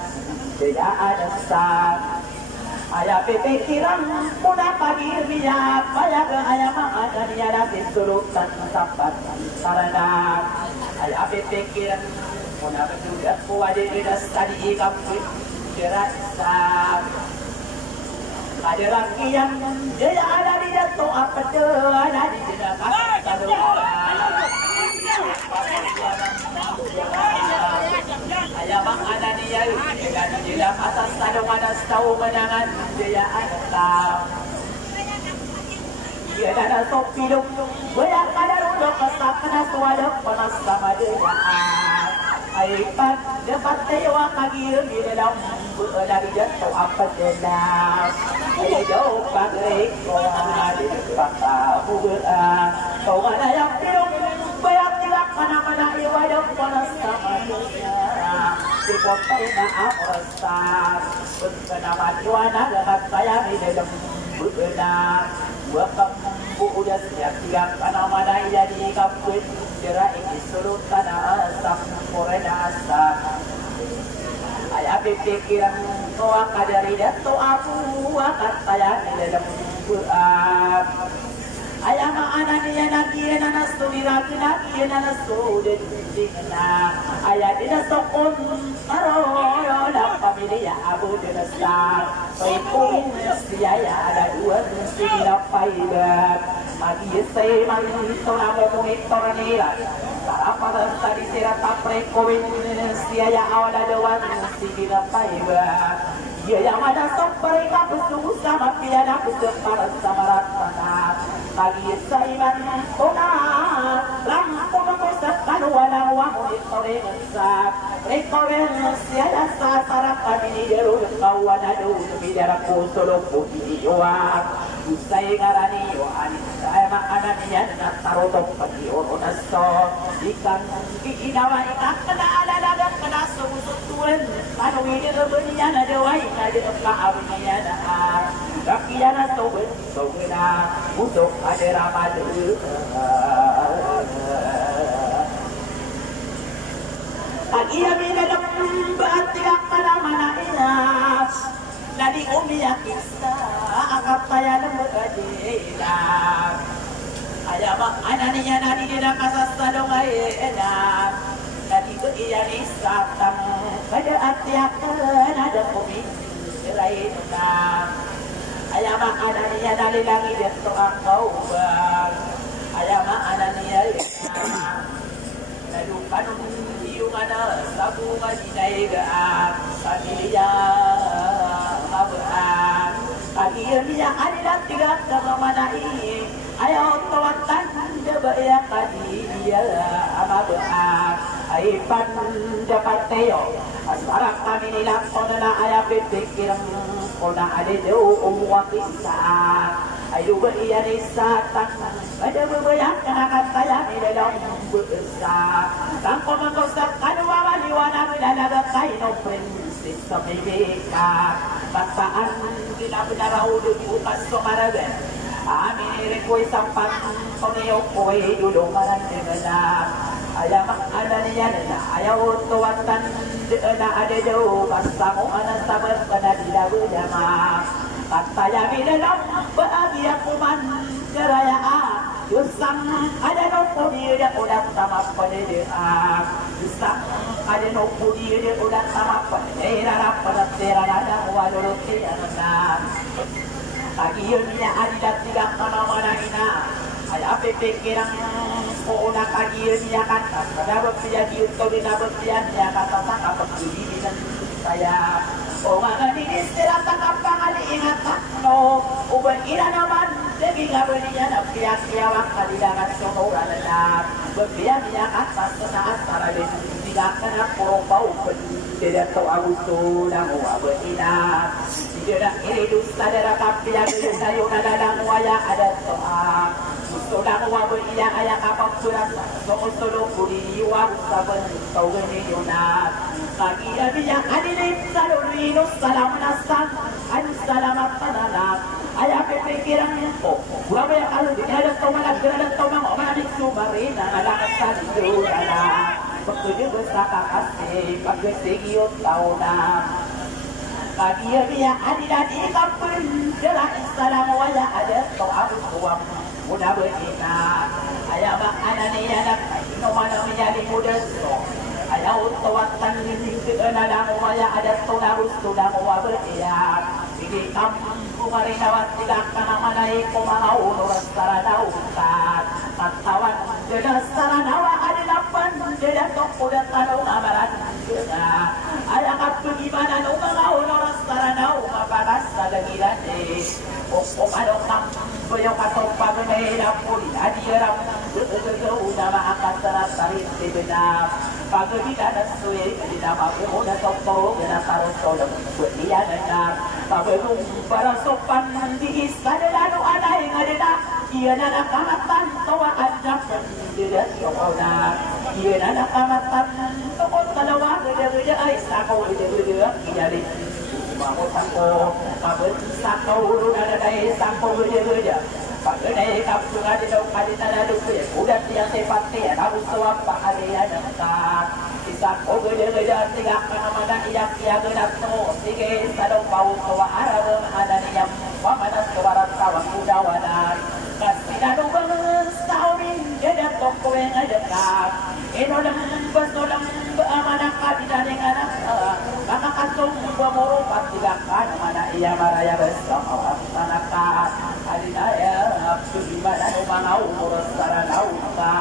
dia ada sa ayah pikiran muda pagi dia ayah ke ayah ada dia lagi sulutan sampai karena ayah pikiran muda juga kuat di tadi kamu kira sa ada lagi yang dia ada di jatuh apa tu ada di dalam salongan ayah bang ada dia di dalam atas salongan tahu menangan dia ada dia ada topi lu banyak ada rudok kesap panas wadah panas sama dia aipan dapat tewa kaki di dalam dari jatuh apa jelas ayah jauh pakai kau di depan buah kau ada yang biru banyak tidak mana-mana iwadah panas sama dia di kota ina amrasar berkenapa juana dekat saya di dalam buah buah kamu udah siap-siap mana-mana jadi kampung jerai ini seluruh tanah asam korena asam ayah pikiran kau kadari dato aku akan saya di dalam buah ayah mana dia lagi nana studi lagi nana studi dingna ayah dia sokon taruh dalam familia abu dia sar pun dia ada dua mesti dapat lagi saya mandi orang monitor ni lah apa tadi saya tapre covid dia awal ada dua mesti dapat dia yang ada sok mereka bersungguh sama piada bersepara sama rata bagi saiman kona lampu mengusapkan walau monitore mensak rekoven siada sasara kami deru kawan adu bidara kusolo putih yoa usai garani yoani saya makanan yang tarotok pagi onaso ikan inawa ikan kena ada dagang kena subuh-subuhan anu ini rebenian ada wai ada keabdian ada rakyat sobe나 untuk ada ramadu Agia bila lembat tidak pada mana inas Nadi umia kisah Akap saya lembut adila Ayah mak ananiya nadi tidak kasas sadong ayah Nadi ke iya nisatang Kada atiakan ada kumi Selain ayah mak ananiya nadi langi dia to'ang kau bang Ayah mak ananiya lalu kanung iyong sabu majinay gaang pamilya abang pagiyam niya kanila tiga kamamanai ayaw tawatan dabaya kanila amabang ay pandapat tayo asparang kami nilang na ayaw pipikirang kona ada jauh umuwakisa ay lupa iyan isatang ada beberapa kenakan saya di dalam besar tanpa mengkosak kanwa waliwana dalaga kaino prinsip semika bataan bila benar udah bukan somaragan amin rekoi sampan koneo koi dulu maran dengar ayam ada niya na ayaw tuwatan na ada jauh pasango anak sabar pada dilawu jama kataya bilang bahagia kuman kerayaan Yusang ada no dia udah sama pendidikan Yusang ada no dia udah sama pendidikan pendidikan ada waluruti anak pagi niya ada tiga mana ina ayah pikiran ko una kagi niya kan kada berpia di to dina berpia niya kata tak apa budi dan saya o mga ministra tak apa kali ingat no uban ina naman lagi ngabani niya na piyak-piyak kalilangan sonora na berpia niya atas na para tidak kena puro bau tidak tahu agusto na mo abina tidak ini dusta dara kapia sayo na dalang waya ada toa gusto na mo abina aya kapag surat so solo puri wa saban tawgan niyo na kagiya niya adilin sa lorino salam nasan an salamat panala Ayah pikiran ko, wala ba yung kalong ginadat to mga ginadat to mga manik sumarin na nalakasan doon na pagtuloy sa kakasi pagkasigiyot tao na kagiya adila di kapun jala instalam wala ada to abu tuam muna berina ayah ba ananiya na inuman ang menjadi muda so ayah utawatan ni kenalang wala ada to na gusto na mo berina sige kampung marinawat tidak kana manai ko mga unos saranaw at tawan jelas saranawa adinapan jelas to kuda tanaw amaran ayah kapag gimana no mga unos saranaw mabagas sa dagilan o ano kam boyo katopag na ilapuri adiram una maakasarat tarit tibina pagabida na suwe kadina mabuuna tokto gana karon tolong bulian na pabelum para sopan di istadalano anay ngadina iya na nakamatan tawa adjak tidak yona iya na nakamatan tokot kalawa gede ay sako gede iya di mamot ako pabel sako na dai sako gede pagkakay kapsungan dito kadita na lupa udah tiang sepati harus suap bahaya dekat isa ko gede tigak ka naman na iyak ganap to sige sadong paus kawa arab ada niyam wamanas kawarat kawang udawanan kasi nanong bangas kaunin jeda toko yang dekat inolang basolang amanang kabita ng anak kakakasong bumuro patigak ka naman na iya maraya bersama anak adinaya gimana no mga umuros saranaw ka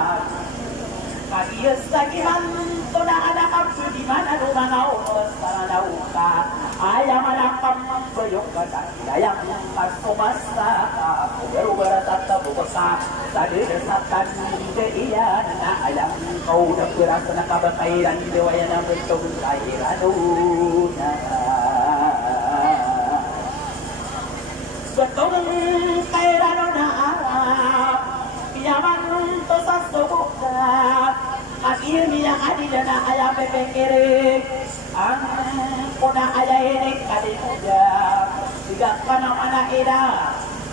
Kagiyas sa gimanto na anak gimana no mga umuros saranaw ka ayam anak pambayok ka ayam kasumasa ka pero baratat na bukasa sa dinasatan hindi iyan na ayam kau nagpirasa na kabakairan diwaya na bentong kairano na Betong kairano na arap Piyaman to sa subukat At iyon niya adila na ayam pepekirik Ang kuna ayahinik kalimuja Tiga ka naman na ina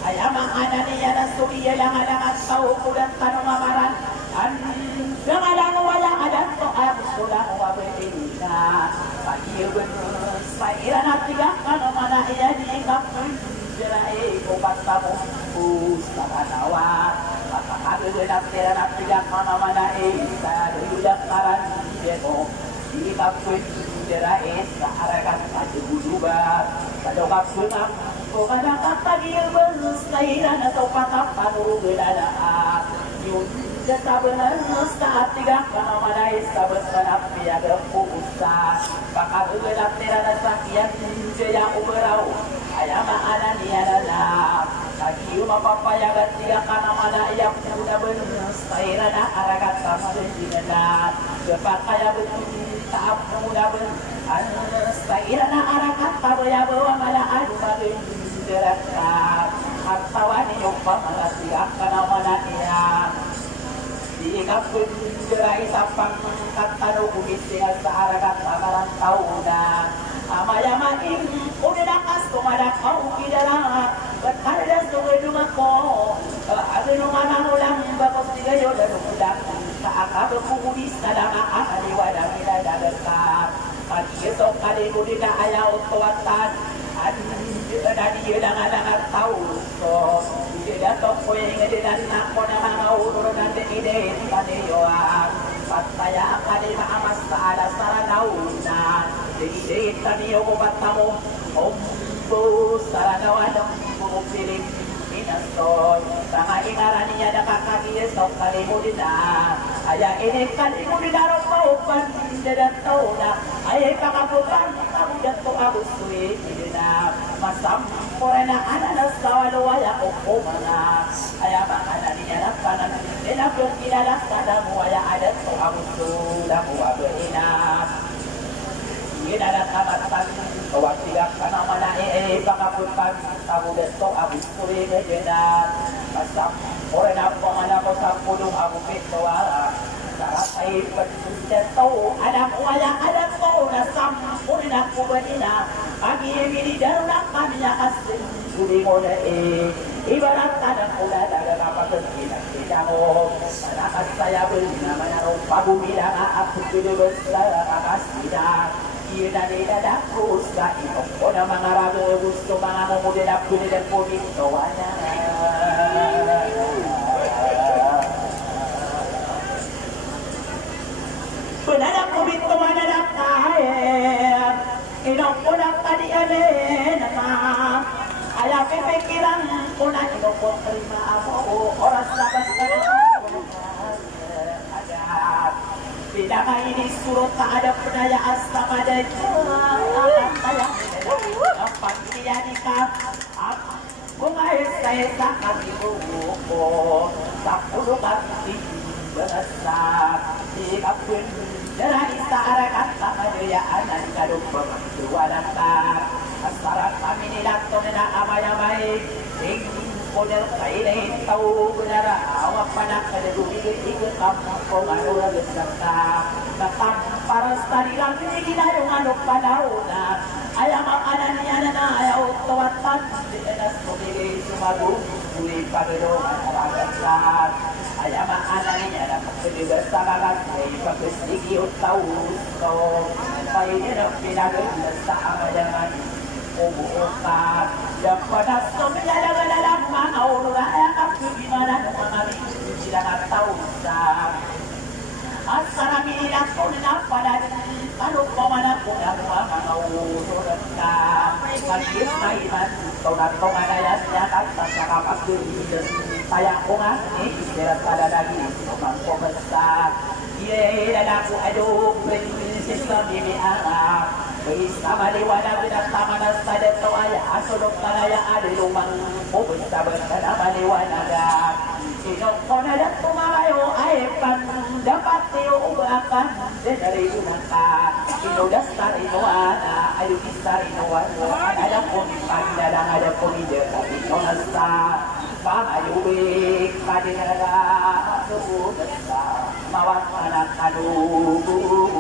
Ayam ang ana niya na sumiya lang alang at tao kulang tanong amaran Ang alang walang alang to ang kulang wabedina Pag-iyon sa iran at tiga ka naman na iyanik Jerai obat tamu sa kanawa Makakagagad tira na tigang mana-mana sa duyudak karan demo Di kapun jerai sa harakan kajubuduba Kadokap sunam kung nakakagil berstairan atau patap panurugalaan Yun sa benar sa tigang mana-mana sa benar piaga puusa Makakagad tira na sakyan jaya uberau ayam ana niya na lagi mapapayagan tiga kana mana ayam muda benar saya na aragat sama dengan cepat kaya betul taap muda benar saya na aragat tabaya bawa malah adu bagi gerakan hartawan yung pamalas tiga kana mana niya di kapun jerai sapang katano kumistingan sa aragat amaran tauna Amayama ing umilakas tumadakaw kidala Bataldas tungay ko Abi numanang ulang bakos tigayo dan ulang Kaakab kukulis na lang aaliwa na minadadakat Pag-isok kalimuli na ayaw tuwatan Nadiyo lang alang tao So Didatok ko yung dinana ko na mga ulo ng dinidin Paniyoan Pataya akali maamas sa alas saranaw na Dinidin taniyo ko ba't na mo Ombo saranawan ng bumiling Minason Tanga ingaran niya nakakagiyas Ang kalimuli na Aya ining kalimuli na rin paupan Dadato na Ay kakapukan Ang dato abusui Hindi na Masampo rin na ananas Kawaluwaya o kumana Aya makana niya na panan Dinapong kinalas Kada muwaya adat So abusu Na muwabaina Ginalatamatan Kawag tigang kanaman na Pakapupan Kabulat to abusui Ngayon Masampo rin na Pangana ko sa pulong Abupit Kawara Sarap ay pagsusunod to Anak wala anak to Nasampo rin ako ba nila pagi ini darurat kami asing sudah mulai ibarat tanah udah ada apa terkini kamu anak saya beri namanya rupa bumi dan aku sudah besar akas tidak iya dari dadaku sekali kona mengaraga gusto mga mumude dapku dan puni tawanya Penadap ko bito manadap kahit Inong ko na kadiyamin na Kaya pipikiran ko na inong ko terima ako Oras na basta agad Bila ini surut tak ada penaya asta pada akan saya Apa dia nikah Kung ayos saya sangat ibuko Sapuluh kati Benesak Sikapun Dari saarakan sama jayaan Kadung pemangkuan Asaran kami nilato na amaya baik Ingin model kailay tau benar awak pada kadudugigit kamu kung ano na gesakta Natamparas tadi lang hindi na yung ano panahona Ayaw makanan niya na ayaw tawatan Di enas pumili sumagong Uli pagulungan aragasat Ayaw makanan niya na pagkaligas sa kakasay Pagkasigi o taus ko Painin ang pinaganda sa amayaman Umuukat Dapat sumilalalang mga uraya Kapagimana ng mga bisu sila nga tausan At sarami nilang kunan pala Ano pa man ako ng mga usulat ka Magkis na iman Tunat ko nga nayan niya Kata sa kapagimilan Kaya ko nga Istirat pala lagi Tumang ko basta Iye lalako adong Prinsip kami ni anak Sama liwanag ng tama na sa dito ay asunod na na ya lumang pupunta ba na maliwanag Sinong ko na lang tumayo ay pang dapat niyo ubakan Denari unang ka Inudas na rinuana ayugis na rinuana Alam ko pagdalang alam ko hindi Tapi inunas na pangayubik Padinala Nunas na Mawag na kanugunan